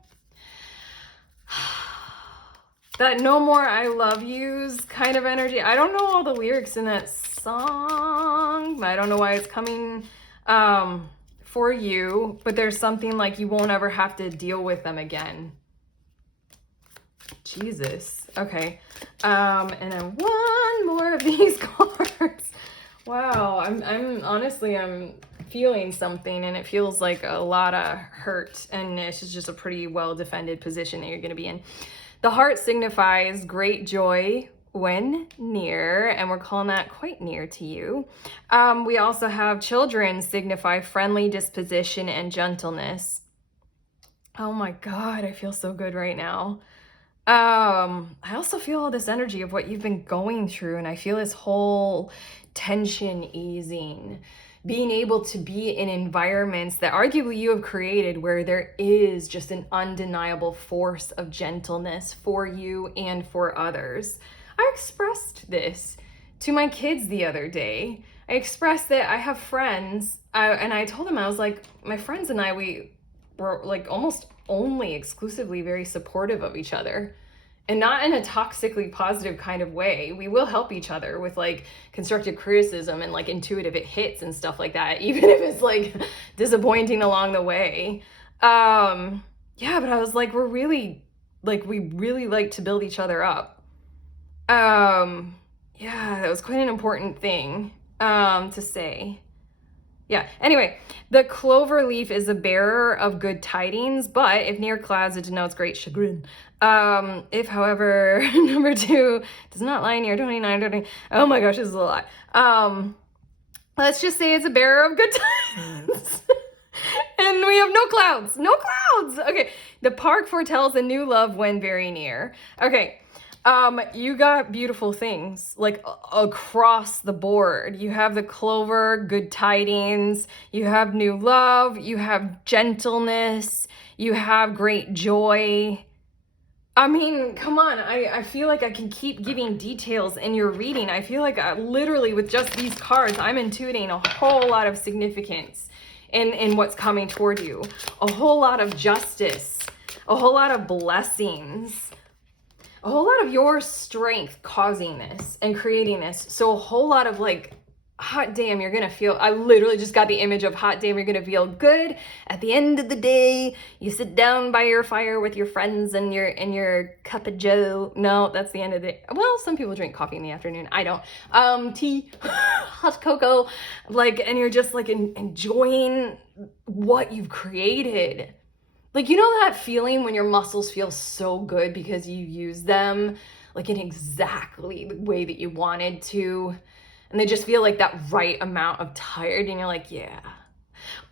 That no more I love yous kind of energy. I don't know all the lyrics in that song. I don't know why it's coming for you, but there's something like you won't ever have to deal with them again. Jesus. Okay. And then one more of these cards. Wow. I'm honestly, I'm feeling something, and it feels like a lot of hurt, and it's just a pretty well defended position that you're going to be in. The heart signifies great joy when near, and we're calling that quite near to you. We also have children signify friendly disposition and gentleness. Oh my God, I feel so good right now. I also feel all this energy of what you've been going through, and I feel this whole tension easing, being able to be in environments that arguably you have created where there is just an undeniable force of gentleness for you and for others. I expressed this to my kids the other day. I expressed that I have friends, and I told them, I was like, my friends and I, we were like almost only exclusively very supportive of each other. And not in a toxically positive kind of way. We will help each other with like constructive criticism and like intuitive hits and stuff like that, even if it's like disappointing along the way. Yeah, but I was like, we really like to build each other up. Yeah, that was quite an important thing to say. Yeah, anyway, the clover leaf is a bearer of good tidings, but if near clouds, it denotes great chagrin. If, however, number 2 does not lie near 29, oh my gosh, this is a lot. Let's just say it's a bearer of good tidings. And we have no clouds. No clouds! Okay, the park foretells a new love when very near. Okay. You got beautiful things like across the board. You have the clover, good tidings, you have new love, you have gentleness, you have great joy. I mean, come on, I feel like I can keep giving details in your reading. I feel like literally with just these cards, I'm intuiting a whole lot of significance in what's coming toward you. A whole lot of justice, a whole lot of blessings. A whole lot of your strength causing this and creating this. So a whole lot of like, hot damn, you're gonna feel, I literally just got the image of hot damn, you're gonna feel good. At the end of the day, you sit down by your fire with your friends and your cup of joe. No, that's the end of the, well, some people drink coffee in the afternoon. I don't. Tea, hot cocoa, like, and you're just like enjoying what you've created. Like, you know that feeling when your muscles feel so good because you use them like in exactly the way that you wanted to, and they just feel like that right amount of tired, and you're like, yeah.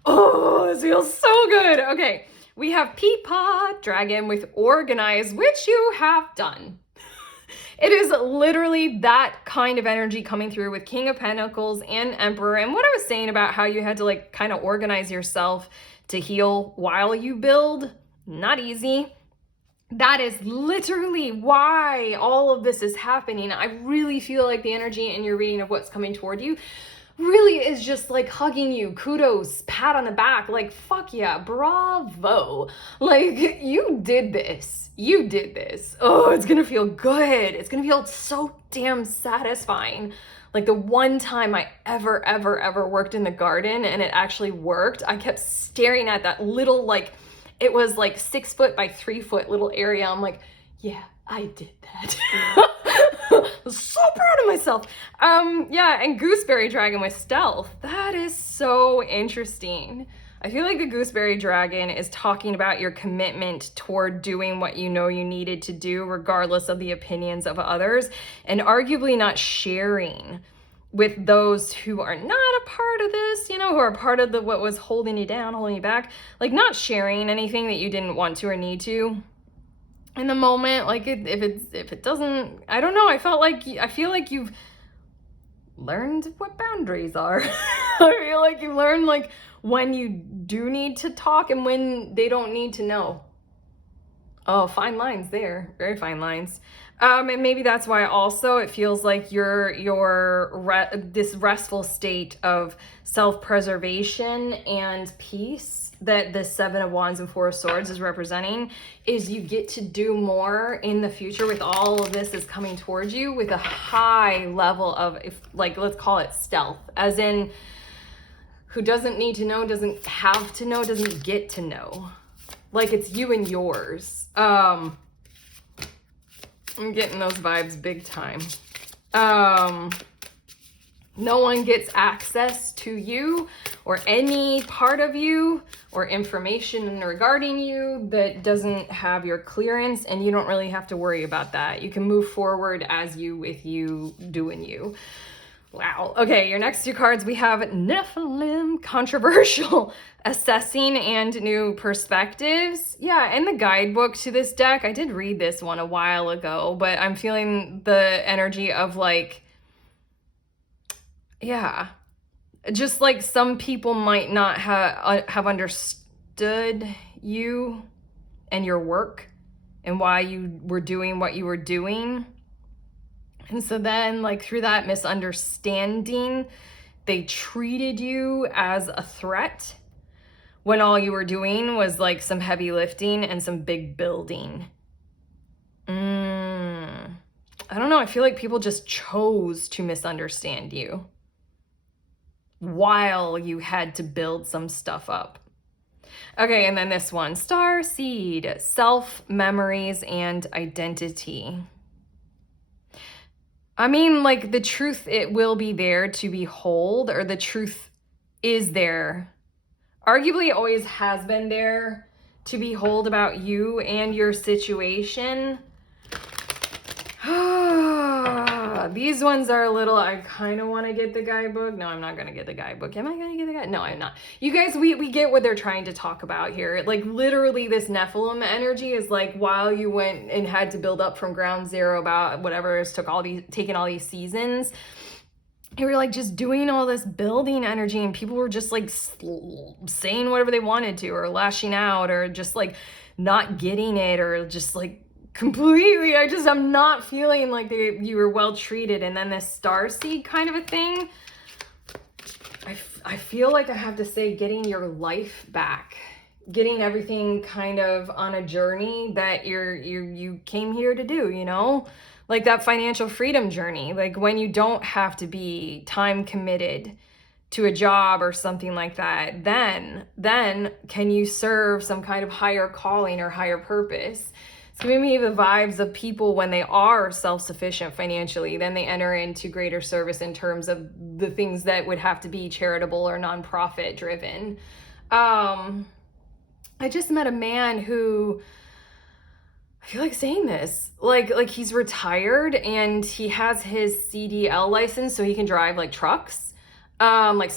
Oh, this feels so good. Okay, we have Peapod Dragon with Organize, which you have done. It is literally that kind of energy coming through with King of Pentacles and Emperor. And what I was saying about how you had to like kind of organize yourself to heal while you build, not easy. That is literally why all of this is happening. I really feel like the energy in your reading of what's coming toward you really is just like hugging you, kudos, pat on the back, like fuck yeah, bravo. Like you did this. You did this. Oh, it's gonna feel good. It's gonna feel so damn satisfying. Like the one time I ever worked in the garden and it actually worked, I kept staring at that little, like, it was like 6 foot by 3 foot little area. I'm like, yeah, I did that. I was so proud of myself. Yeah, and Gooseberry Dragon with Stealth. That is so interesting. I feel like the Gooseberry Dragon is talking about your commitment toward doing what you know you needed to do, regardless of the opinions of others, and arguably not sharing with those who are not a part of this, you know, who are part of what was holding you down, holding you back, like not sharing anything that you didn't want to or need to in the moment. Like if it doesn't, I don't know, I feel like you've learned what boundaries are. I feel like you learned like when you do need to talk and when they don't need to know. Oh, fine lines there, very fine lines. And maybe that's why also it feels like this restful state of self-preservation and peace that the Seven of Wands and Four of Swords is representing is you get to do more in the future with all of this is coming towards you with a high level of, let's call it stealth, as in who doesn't need to know, doesn't have to know, doesn't get to know. Like it's you and yours. I'm getting those vibes big time. No one gets access to you or any part of you or information regarding you that doesn't have your clearance, and you don't really have to worry about that. You can move forward as you with you doing you. Wow. Okay, your next two cards, we have Nephilim, controversial, assessing, and new perspectives. Yeah, in the guidebook to this deck, I did read this one a while ago, but I'm feeling the energy of like, yeah, just like some people might not have understood you and your work and why you were doing what you were doing. And so then, like, through that misunderstanding, they treated you as a threat when all you were doing was like some heavy lifting and some big building. I don't know. I feel like people just chose to misunderstand you while you had to build some stuff up. Okay, and then this one, Star Seed, self, memories, and identity. I mean, like, the truth, it will be there to behold, or the truth is there. Arguably always has been there to behold about you and your situation. These ones are a little, I kind of want to get the guidebook. No, I'm not going to get the guidebook. Am I going to get the guide? No, I'm not. You guys, we get what they're trying to talk about here. Like literally this Nephilim energy is like while you went and had to build up from ground zero about whatever it's taken all these seasons, you were like just doing all this building energy and people were just like saying whatever they wanted to or lashing out or just like not getting it or just like completely, I'm not feeling like you were well treated. And then this star seed kind of a thing, I feel like I have to say getting your life back, getting everything kind of on a journey that you came here to do, you know, like that financial freedom journey, like when you don't have to be time committed to a job or something like that, then can you serve some kind of higher calling or higher purpose? It's giving me the vibes of people when they are self-sufficient financially, then they enter into greater service in terms of the things that would have to be charitable or nonprofit driven. I just met a man who, I feel like saying this, like he's retired and he has his CDL license so he can drive like trucks. Like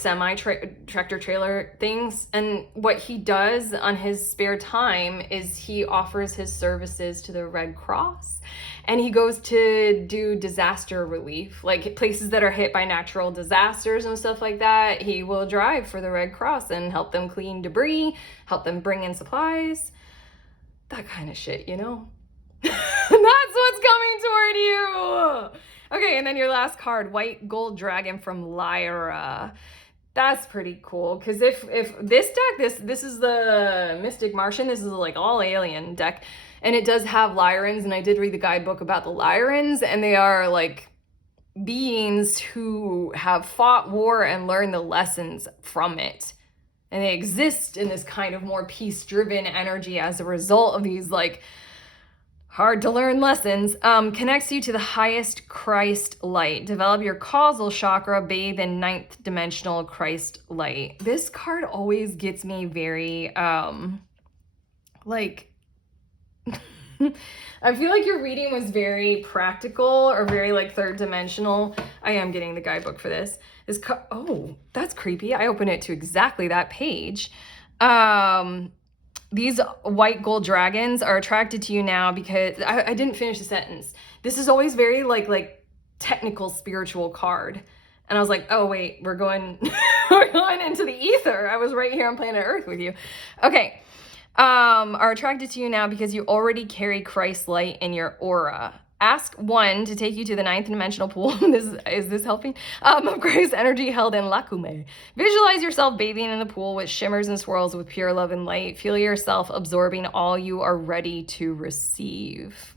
tractor trailer things. And what he does on his spare time is he offers his services to the Red Cross and he goes to do disaster relief, like places that are hit by natural disasters and stuff like that. He will drive for the Red Cross and help them clean debris, help them bring in supplies, that kind of shit, you know? That's what's coming toward you. Okay, and then your last card, White Gold Dragon from Lyra. That's pretty cool, because if this deck, this is the Mystic Martian, this is like all alien deck, and it does have Lyrans, and I did read the guidebook about the Lyrans, and they are like beings who have fought war and learned the lessons from it. And they exist in this kind of more peace-driven energy as a result of these like hard to learn lessons. Connects you to the highest Christ light. Develop your causal chakra, bathe in 9th dimensional Christ light. This card always gets me very, like, I feel like your reading was very practical or very like 3rd dimensional. I am getting the guidebook for this. Oh, that's creepy. I opened it to exactly that page. These white gold dragons are attracted to you now because I didn't finish the sentence. This is always very like technical spiritual card. And I was like, oh wait, we're going into the ether. I was right here on planet Earth with you. Okay. Are attracted to you now because you already carry Christ's light in your aura. Ask one to take you to the ninth dimensional pool. Is this helping? Of grace energy held in Lacume. Visualize yourself bathing in the pool, which shimmers and swirls with pure love and light. Feel yourself absorbing all you are ready to receive.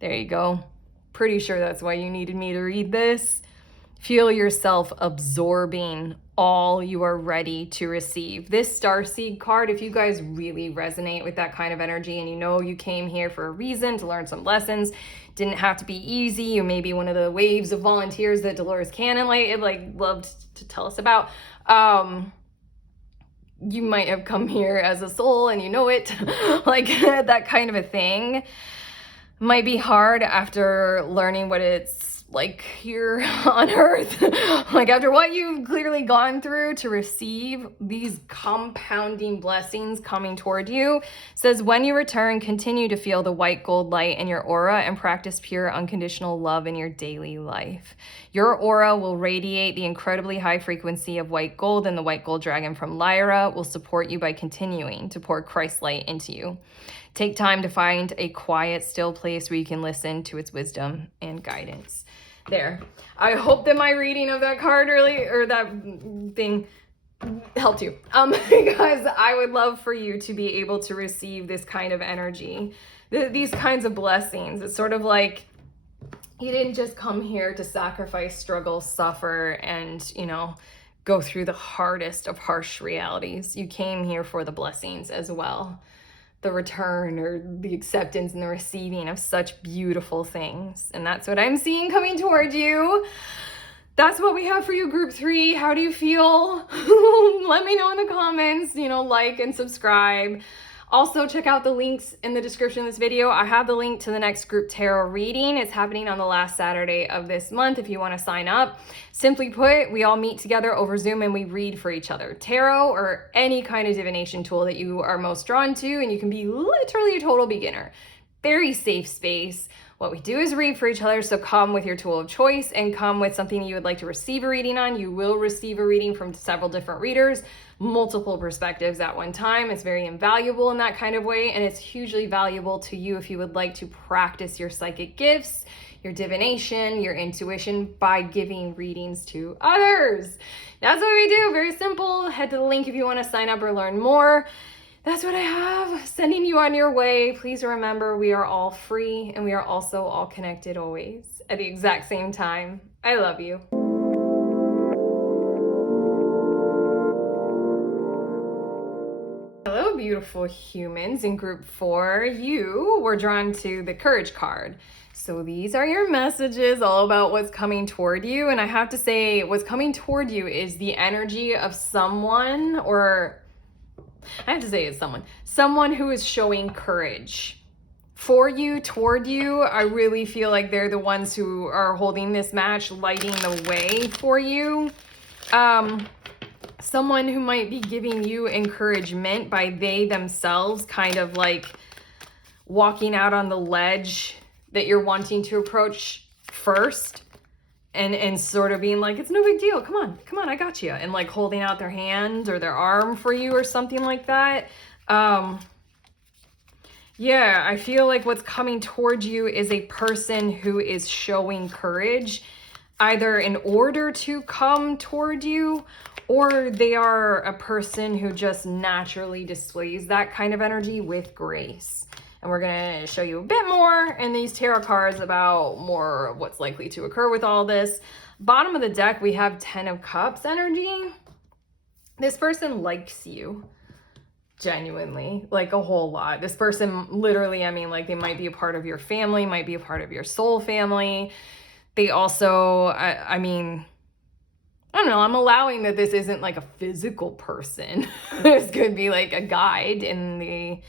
There you go. Pretty sure that's why you needed me to read this. Feel yourself absorbing all you are ready to receive. This Starseed card, if you guys really resonate with that kind of energy and you know you came here for a reason to learn some lessons, didn't have to be easy. You may be one of the waves of volunteers that Dolores Cannon loved to tell us about. You might have come here as a soul and you know it, like that kind of a thing. Might be hard after learning what it's like here on earth, like after what you've clearly gone through, to receive these compounding blessings coming toward you. It says, when you return, continue to feel the white gold light in your aura and practice pure unconditional love in your daily life. Your aura will radiate the incredibly high frequency of white gold, and the white gold dragon from Lyra will support you by continuing to pour Christ light into you. Take time to find a quiet, still place where you can listen to its wisdom and guidance. There. I hope that my reading of that card that thing helped you. Because I would love for you to be able to receive this kind of energy, these kinds of blessings. It's sort of like you didn't just come here to sacrifice, struggle, suffer, and, go through the hardest of harsh realities. You came here for the blessings as well. The return or the acceptance and the receiving of such beautiful things. And that's what I'm seeing coming toward you. That's what we have for you, group 3. How do you feel? Let me know in the comments, like and subscribe. Also, check out the links in the description of this video. I have the link to the next group tarot reading. It's happening on the last Saturday of this month if you want to sign up. Simply put, we all meet together over Zoom and we read for each other. Tarot or any kind of divination tool that you are most drawn to, and you can be literally a total beginner. Very safe space. What we do is read for each other, so come with your tool of choice and come with something you would like to receive a reading on. You will receive a reading from several different readers, multiple perspectives at one time. It's very invaluable in that kind of way, and it's hugely valuable to you if you would like to practice your psychic gifts, your divination, your intuition by giving readings to others. That's what we do. Very simple. Head to the link if you want to sign up or learn more. That's what I have. Sending you on your way. Please remember, we are all free and we are also all connected always at the exact same time. I love you. Hello, beautiful humans. In group 4, you were drawn to the Courage card. So these are your messages all about what's coming toward you. And I have to say, what's coming toward you is the energy of someone, or I have to say it's someone who is showing courage for you, toward you. I really feel like they're the ones who are holding this match, lighting the way for you. Someone who might be giving you encouragement by they themselves kind of like walking out on the ledge that you're wanting to approach first. And sort of being like, it's no big deal. Come on, I got you. And like holding out their hand or their arm for you or something like that. Yeah, I feel like what's coming towards you is a person who is showing courage, either in order to come toward you, or they are a person who just naturally displays that kind of energy with grace. And we're going to show you a bit more in these tarot cards about more of what's likely to occur with all this. Bottom of the deck, we have 10 of Cups energy. This person likes you genuinely, like a whole lot. This person literally, like they might be a part of your family, might be a part of your soul family. They also, I don't know, I'm allowing that this isn't like a physical person. This could be like a guide in the...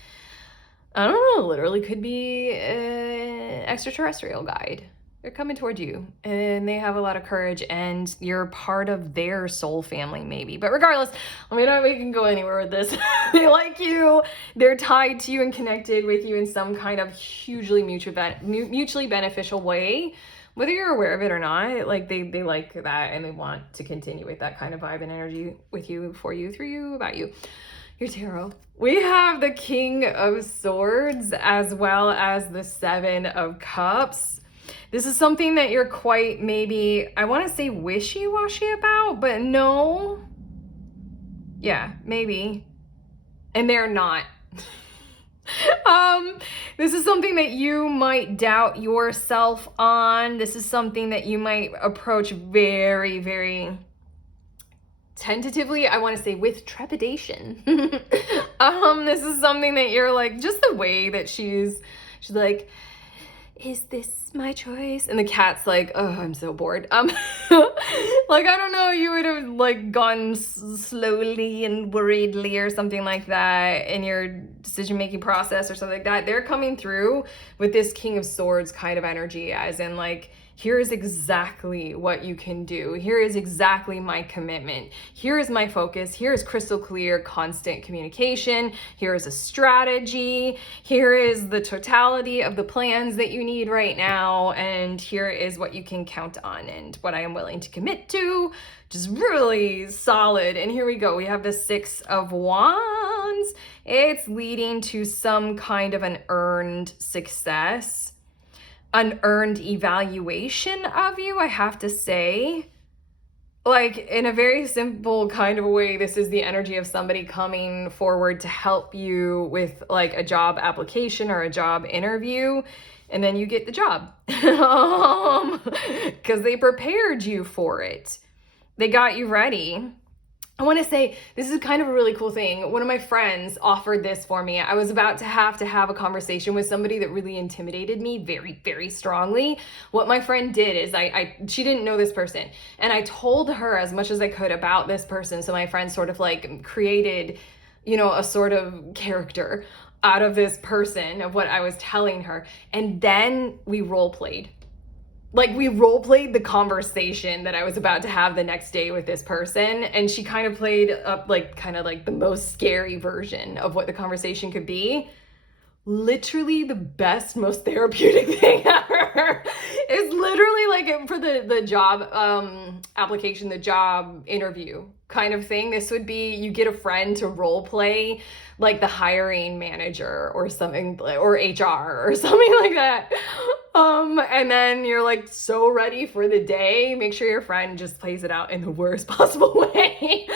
I don't know, literally could be an extraterrestrial guide. They're coming toward you and they have a lot of courage and you're part of their soul family maybe. But regardless, we can go anywhere with this. They like you. They're tied to you and connected with you in some kind of hugely mutually beneficial way. Whether you're aware of it or not, like they like that and they want to continue with that kind of vibe and energy with you, for you, through you, about you. Your tarot. We have the King of Swords as well as the 7 of Cups. This is something that you're quite maybe, I want to say wishy-washy about, but no. Yeah, maybe. And they're not. This is something that you might doubt yourself on. This is something that you might approach very, very tentatively. I want to say with trepidation. This is something that you're like, just the way that she's like, is this my choice? And the cat's like, oh, I'm so bored. Like, I don't know, you would have like gone slowly and worriedly or something like that in your decision-making process or something like that. They're coming through with this King of Swords kind of energy, as in like, here's exactly what you can do. Here is exactly my commitment. Here is my focus. Here is crystal clear, constant communication. Here is a strategy. Here is the totality of the plans that you need right now. And here is what you can count on and what I am willing to commit to. Just really solid. And here we go. We have the Six of Wands. It's leading to some kind of an earned success. An earned evaluation of you, I have to say. Like, in a very simple kind of way, this is the energy of somebody coming forward to help you with like a job application or a job interview, and then you get the job. Because they prepared you for it. They got you ready. I want to say this is kind of a really cool thing. One of my friends offered this for me. I was about to have a conversation with somebody that really intimidated me very, very strongly. What my friend did is she didn't know this person, and I told her as much as I could about this person. So my friend sort of like created, you know, a sort of character out of this person of what I was telling her. And then we role played. Like, we role played the conversation that I was about to have the next day with this person. And she kind of played up like kind of like the most scary version of what the conversation could be. Literally the best, most therapeutic thing ever. It's literally like for the job application, the job interview kind of thing. This would be, you get a friend to role play like the hiring manager or something, or HR or something like that. And then you're like so ready for the day. Make sure your friend just plays it out in the worst possible way.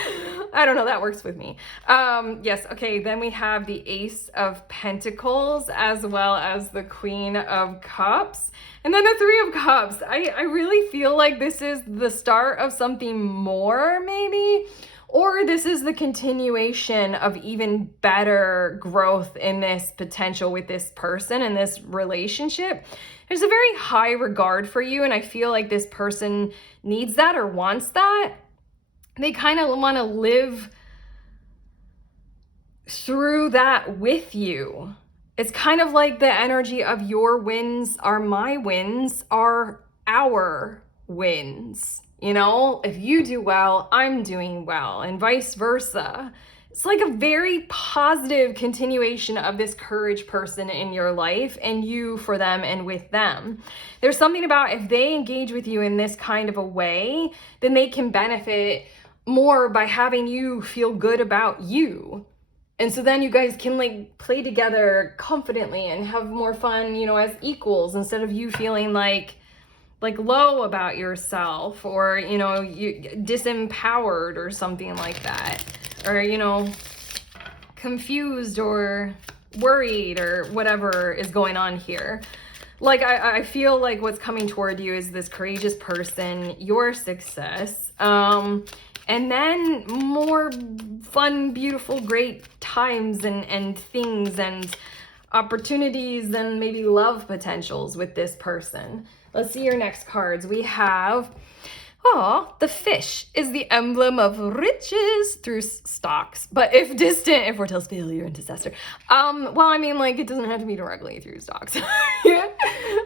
I don't know, that works with me. Yes, okay, then we have the Ace of Pentacles as well as the Queen of Cups. And then the Three of Cups. I really feel like this is the start of something more, maybe. Or this is the continuation of even better growth in this potential with this person and this relationship. There's a very high regard for you, and I feel like this person needs that or wants that. They kind of want to live through that with you. It's kind of like the energy of your wins are my wins, are our wins. You know, if you do well, I'm doing well, and vice versa. It's like a very positive continuation of this courage person in your life, and you for them and with them. There's something about if they engage with you in this kind of a way, then they can benefit more by having you feel good about you. And so then you guys can like play together confidently and have more fun, you know, as equals, instead of you feeling like low about yourself, or, you know, you disempowered or something like that, or, you know, confused or worried or whatever is going on here. Like, I feel like what's coming toward you is this courageous person, your success, and then more fun, beautiful, great times and things and opportunities and maybe love potentials with this person. Let's see your next cards. We have, the fish is the emblem of riches through stocks. But if distant, if foretells failure and disaster. Well, I mean, like, it doesn't have to be directly through stocks. Yeah.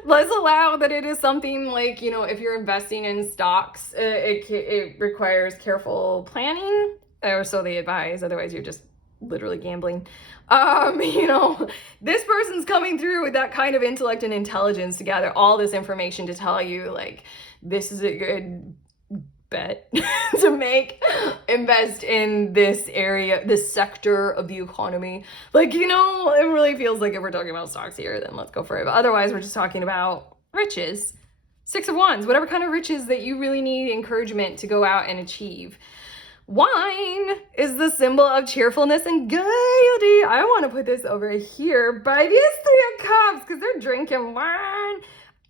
Let's allow that it is something like, you know, if you're investing in stocks, it requires careful planning, or so they advise. Otherwise, you're just literally gambling. You know, this person's coming through with that kind of intellect and intelligence to gather all this information to tell you, like, this is a good bet to make, invest in this area, this sector of the economy. Like, you know, it really feels like if we're talking about stocks here, then let's go for it. But otherwise, we're just talking about riches. Six of Wands, whatever kind of riches that you really need encouragement to go out and achieve. Wine is the symbol of cheerfulness and gaiety. I want to put this over here by these Three of Cups because they're drinking wine.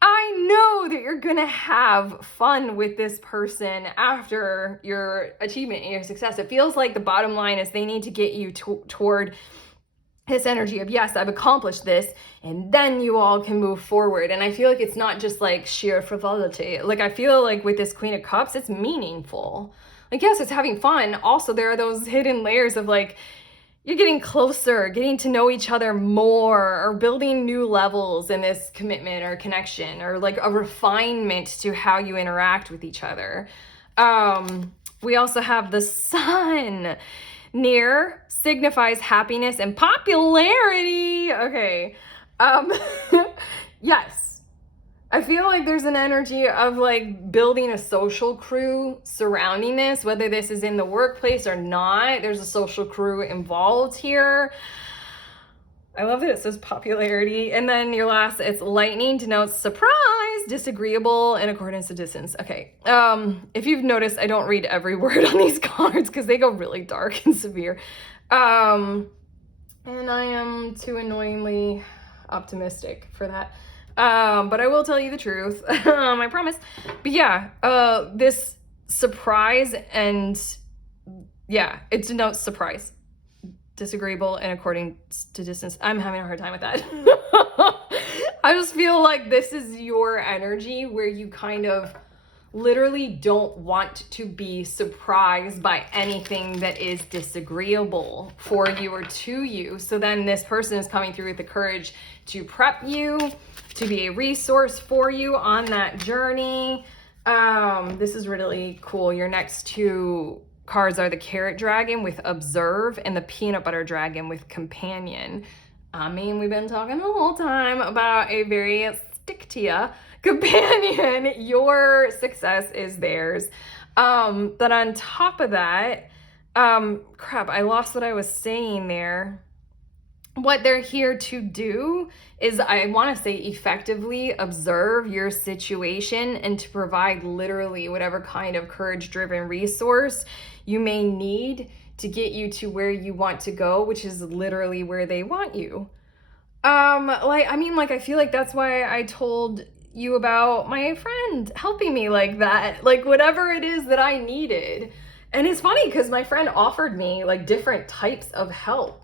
I know that you're going to have fun with this person after your achievement and your success. It feels like the bottom line is they need to get you toward this energy of, yes, I've accomplished this, and then you all can move forward. And I feel like it's not just like sheer frivolity. Like, I feel like with this Queen of Cups, it's meaningful. Like, yes, it's having fun. Also, there are those hidden layers of like, you're getting closer, getting to know each other more, or building new levels in this commitment or connection, or like a refinement to how you interact with each other. We also have the Sun. Near signifies happiness and popularity. Okay. Yes. I feel like there's an energy of like building a social crew surrounding this, whether this is in the workplace or not. There's a social crew involved here. I love that it says popularity. And then your last, it's lightning, denotes surprise, disagreeable, in accordance to distance. Okay. If you've noticed, I don't read every word on these cards because they go really dark and severe. And I am too annoyingly optimistic for that. But I will tell you the truth. I promise. But yeah, this surprise and yeah, it denotes surprise. Disagreeable and according to distance. I'm having a hard time with that. I just feel like this is your energy where you kind of literally don't want to be surprised by anything that is disagreeable for you or to you. So then this person is coming through with the courage to prep you, to be a resource for you on that journey. This is really cool. Your next two cards are the Carrot Dragon with Observe and the Peanut Butter Dragon with Companion. I mean, we've been talking the whole time about a very stick-to-ya companion. Your success is theirs. But on top of that, crap, I lost what I was saying there. What they're here to do is, I want to say, effectively observe your situation and to provide literally whatever kind of courage-driven resource you may need to get you to where you want to go, which is literally where they want you. I feel like that's why I told you about my friend helping me like that, like whatever it is that I needed. And it's funny because my friend offered me like different types of help,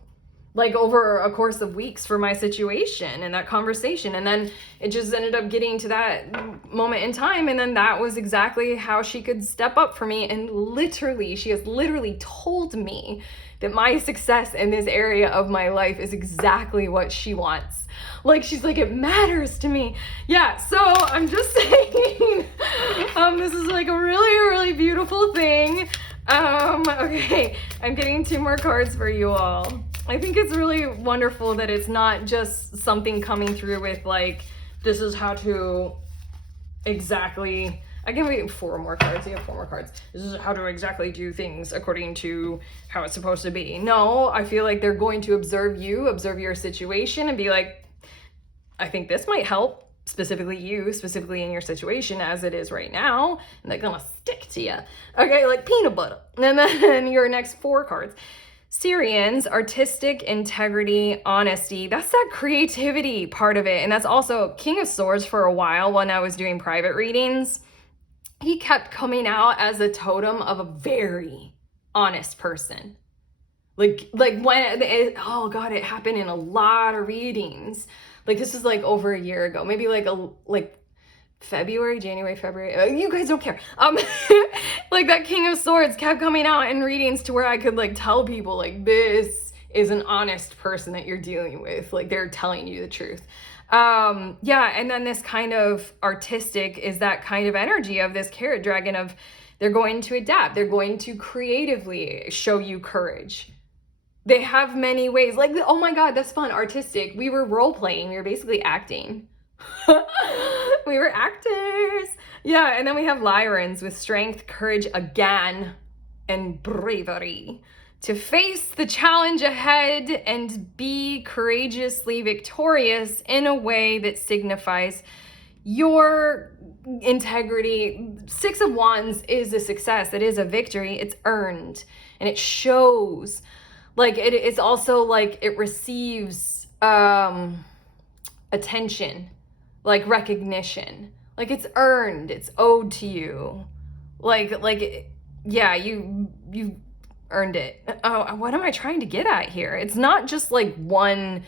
like over a course of weeks for my situation and that conversation. And then it just ended up getting to that moment in time. And then that was exactly how she could step up for me. And literally, she has literally told me that my success in this area of my life is exactly what she wants. Like, she's like, it matters to me. Yeah, so I'm just saying, this is like a really, really beautiful thing. Okay, I'm getting two more cards for you all. I think it's really wonderful that it's not just something coming through with like, this is how to exactly, I can wait 4 more cards. You have 4 more cards. This is how to exactly do things according to how it's supposed to be. No, I feel like they're going to observe you, observe your situation and be like, I think this might help specifically you, specifically in your situation as it is right now. And they're gonna stick to you. Okay, like peanut butter. And then your next 4 cards. Syrians, artistic integrity, honesty. That's that creativity part of it. And that's also King of Swords for a while when I was doing private readings. He kept coming out as a totem of a very honest person. Like when, oh God, it happened in a lot of readings. Like this is like over a year ago, maybe like January, February, you guys don't care. Like that King of Swords kept coming out in readings to where I could like tell people like, this is an honest person that you're dealing with. Like they're telling you the truth. Yeah. And then this kind of artistic is that kind of energy of this Carrot Dragon of they're going to adapt. They're going to creatively show you courage. They have many ways, like, oh my God, that's fun. Artistic. We were role playing. We were basically acting. We were actors. Yeah. And then we have Lyrans with strength, courage again, and bravery to face the challenge ahead and be courageously victorious in a way that signifies your integrity. Six of Wands is a success. It is a victory. It's earned. And it shows. Like, it's also like it receives attention, like recognition. Like, it's earned. It's owed to you. Yeah, you earned it. Oh, what am I trying to get at here? It's not just like one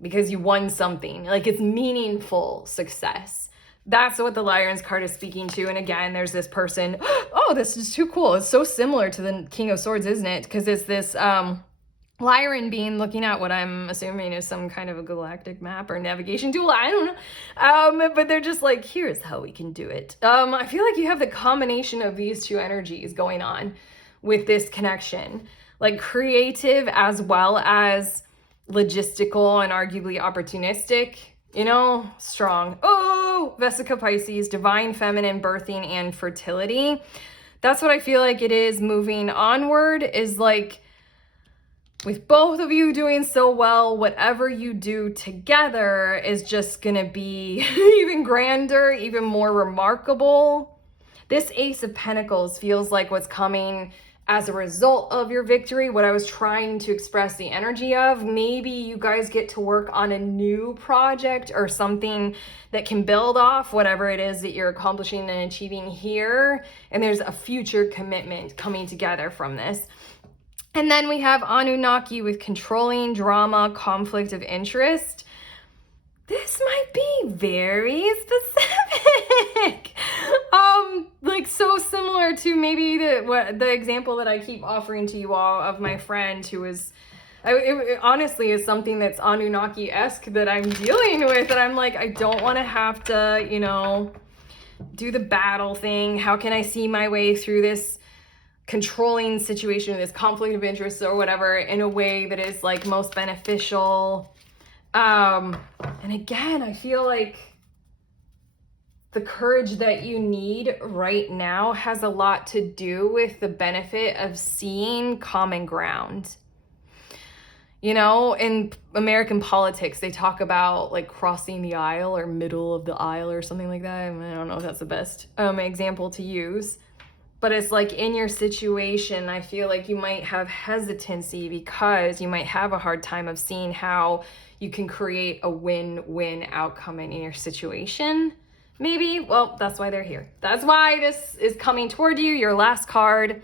because you won something. Like, it's meaningful success. That's what the Lion's card is speaking to. And again, there's this person. Oh, this is too cool. It's so similar to the King of Swords, isn't it? Because it's this Lyran being looking at what I'm assuming is some kind of a galactic map or navigation tool. I don't know. But they're just like, here's how we can do it. I feel like you have the combination of these two energies going on with this connection. Like, creative as well as logistical and arguably opportunistic. You know, strong. Oh, Vesica Pisces, divine feminine, birthing and fertility. That's what I feel like it is moving onward, is like, with both of you doing so well, whatever you do together is just gonna be even grander, even more remarkable. This Ace of Pentacles feels like what's coming as a result of your victory, what I was trying to express the energy of. Maybe you guys get to work on a new project or something that can build off whatever it is that you're accomplishing and achieving here. And there's a future commitment coming together from this. And then we have Anunnaki with controlling, drama, conflict of interest. This might be very specific. Like, so similar to maybe the example that I keep offering to you all of my friend who was, it honestly is something that's Anunnaki-esque that I'm dealing with. And I'm like, I don't want to have to, you know, do the battle thing. How can I see my way through this controlling situation, this conflict of interest or whatever, in a way that is like most beneficial? And again, I feel like the courage that you need right now has a lot to do with the benefit of seeing common ground. You know, in American politics, they talk about like crossing the aisle or middle of the aisle or something like that. I don't know if that's the best example to use. But it's like, in your situation, I feel like you might have hesitancy because you might have a hard time of seeing how you can create a win-win outcome in your situation. Maybe, well, that's why they're here. That's why this is coming toward you. Your last card,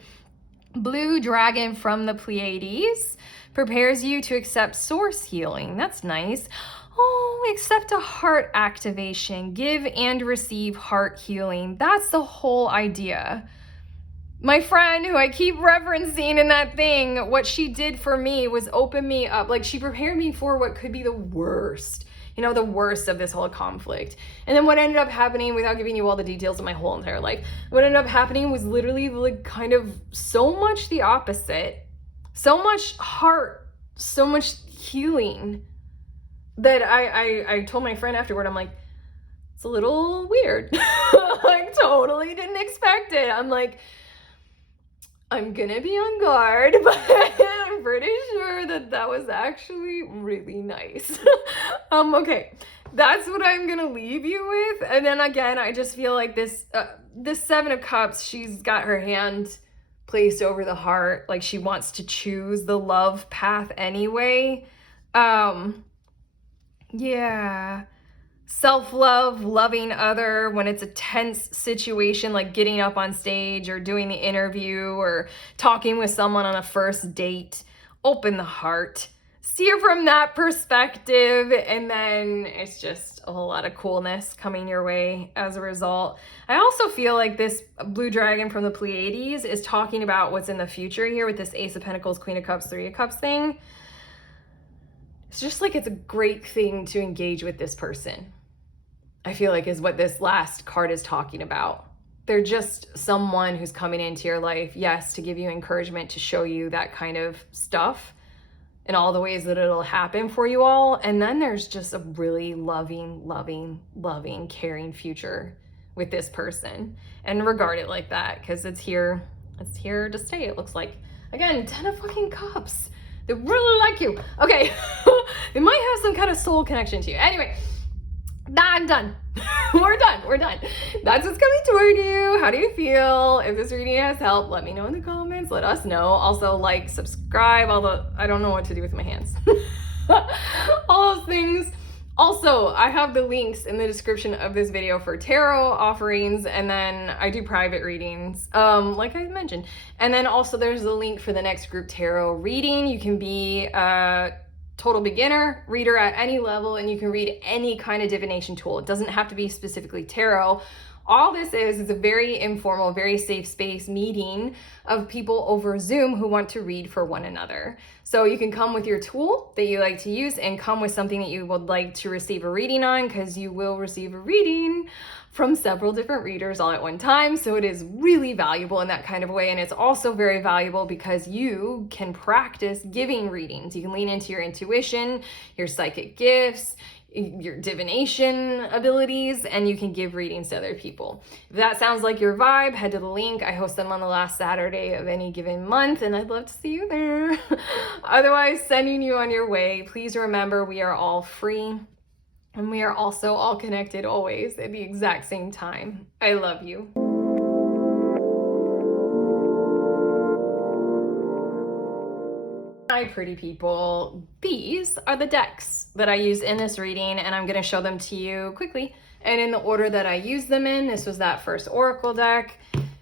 Blue Dragon from the Pleiades, prepares you to accept source healing. That's nice. Oh, accept a heart activation. Give and receive heart healing. That's the whole idea. My friend who I keep referencing in that thing, what she did for me was open me up. Like, she prepared me for what could be the worst, you know, the worst of this whole conflict. And then what ended up happening, without giving you all the details of my whole entire life, what ended up happening was literally like kind of so much the opposite. So much heart, so much healing, that I told my friend afterward, I'm like, it's a little weird. I totally didn't expect it. I'm like, I'm gonna be on guard, but I'm pretty sure that was actually really nice. Okay, that's what I'm gonna leave you with. And then again, I just feel like this Seven of Cups, she's got her hand placed over the heart, like she wants to choose the love path anyway. Yeah. Self-love, loving other when it's a tense situation, like getting up on stage or doing the interview or talking with someone on a first date. Open the heart, see it from that perspective, and then it's just a whole lot of coolness coming your way as a result. I also feel like this Blue Dragon from the Pleiades is talking about what's in the future here with this Ace of Pentacles, Queen of Cups, Three of Cups thing. It's just like, it's a great thing to engage with this person, I feel like, is what this last card is talking about. They're just someone who's coming into your life, yes, to give you encouragement, to show you that kind of stuff in all the ways that it'll happen for you all. And then there's just a really loving, caring future with this person. And regard it like that, because it's here to stay, it looks like. Again, 10 of fucking Cups. They really like you. Okay, they might have some kind of soul connection to you. Anyway, I'm done. We're done. We're done. That's what's coming toward you. How do you feel? If this reading has helped, let me know in the comments. Let us know. Also, like, subscribe, although I don't know what to do with my hands. All those things. Also, I have the links in the description of this video for tarot offerings, and then I do private readings, like I mentioned. And then also there's the link for the next group tarot reading. You can be a total beginner reader at any level, and you can read any kind of divination tool. It doesn't have to be specifically tarot. All this is a very informal, very safe space meeting of people over Zoom who want to read for one another. So you can come with your tool that you like to use and come with something that you would like to receive a reading on, because you will receive a reading from several different readers all at one time. So it is really valuable in that kind of way. And it's also very valuable because you can practice giving readings. You can lean into your intuition, your psychic gifts, your divination abilities, and you can give readings to other people. If that sounds like your vibe, head to the link. I host them on the last Saturday of any given month, and I'd love to see you there. Otherwise, sending you on your way. Please remember, we are all free, and we are also all connected always at the exact same time. I love you. Hi, pretty people. These are the decks that I use in this reading, and I'm going to show them to you quickly and in the order that I use them in. This was that first Oracle deck,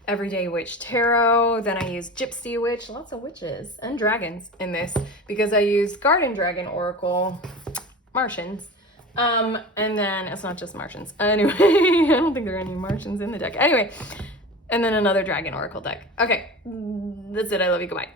Everyday Witch Tarot. Then I used Gypsy Witch, lots of witches and dragons in this, because I used Garden Dragon Oracle, Martians. And then it's not just Martians. Anyway, I don't think there are any Martians in the deck. Anyway, and then another Dragon Oracle deck. Okay, that's it. I love you. Goodbye.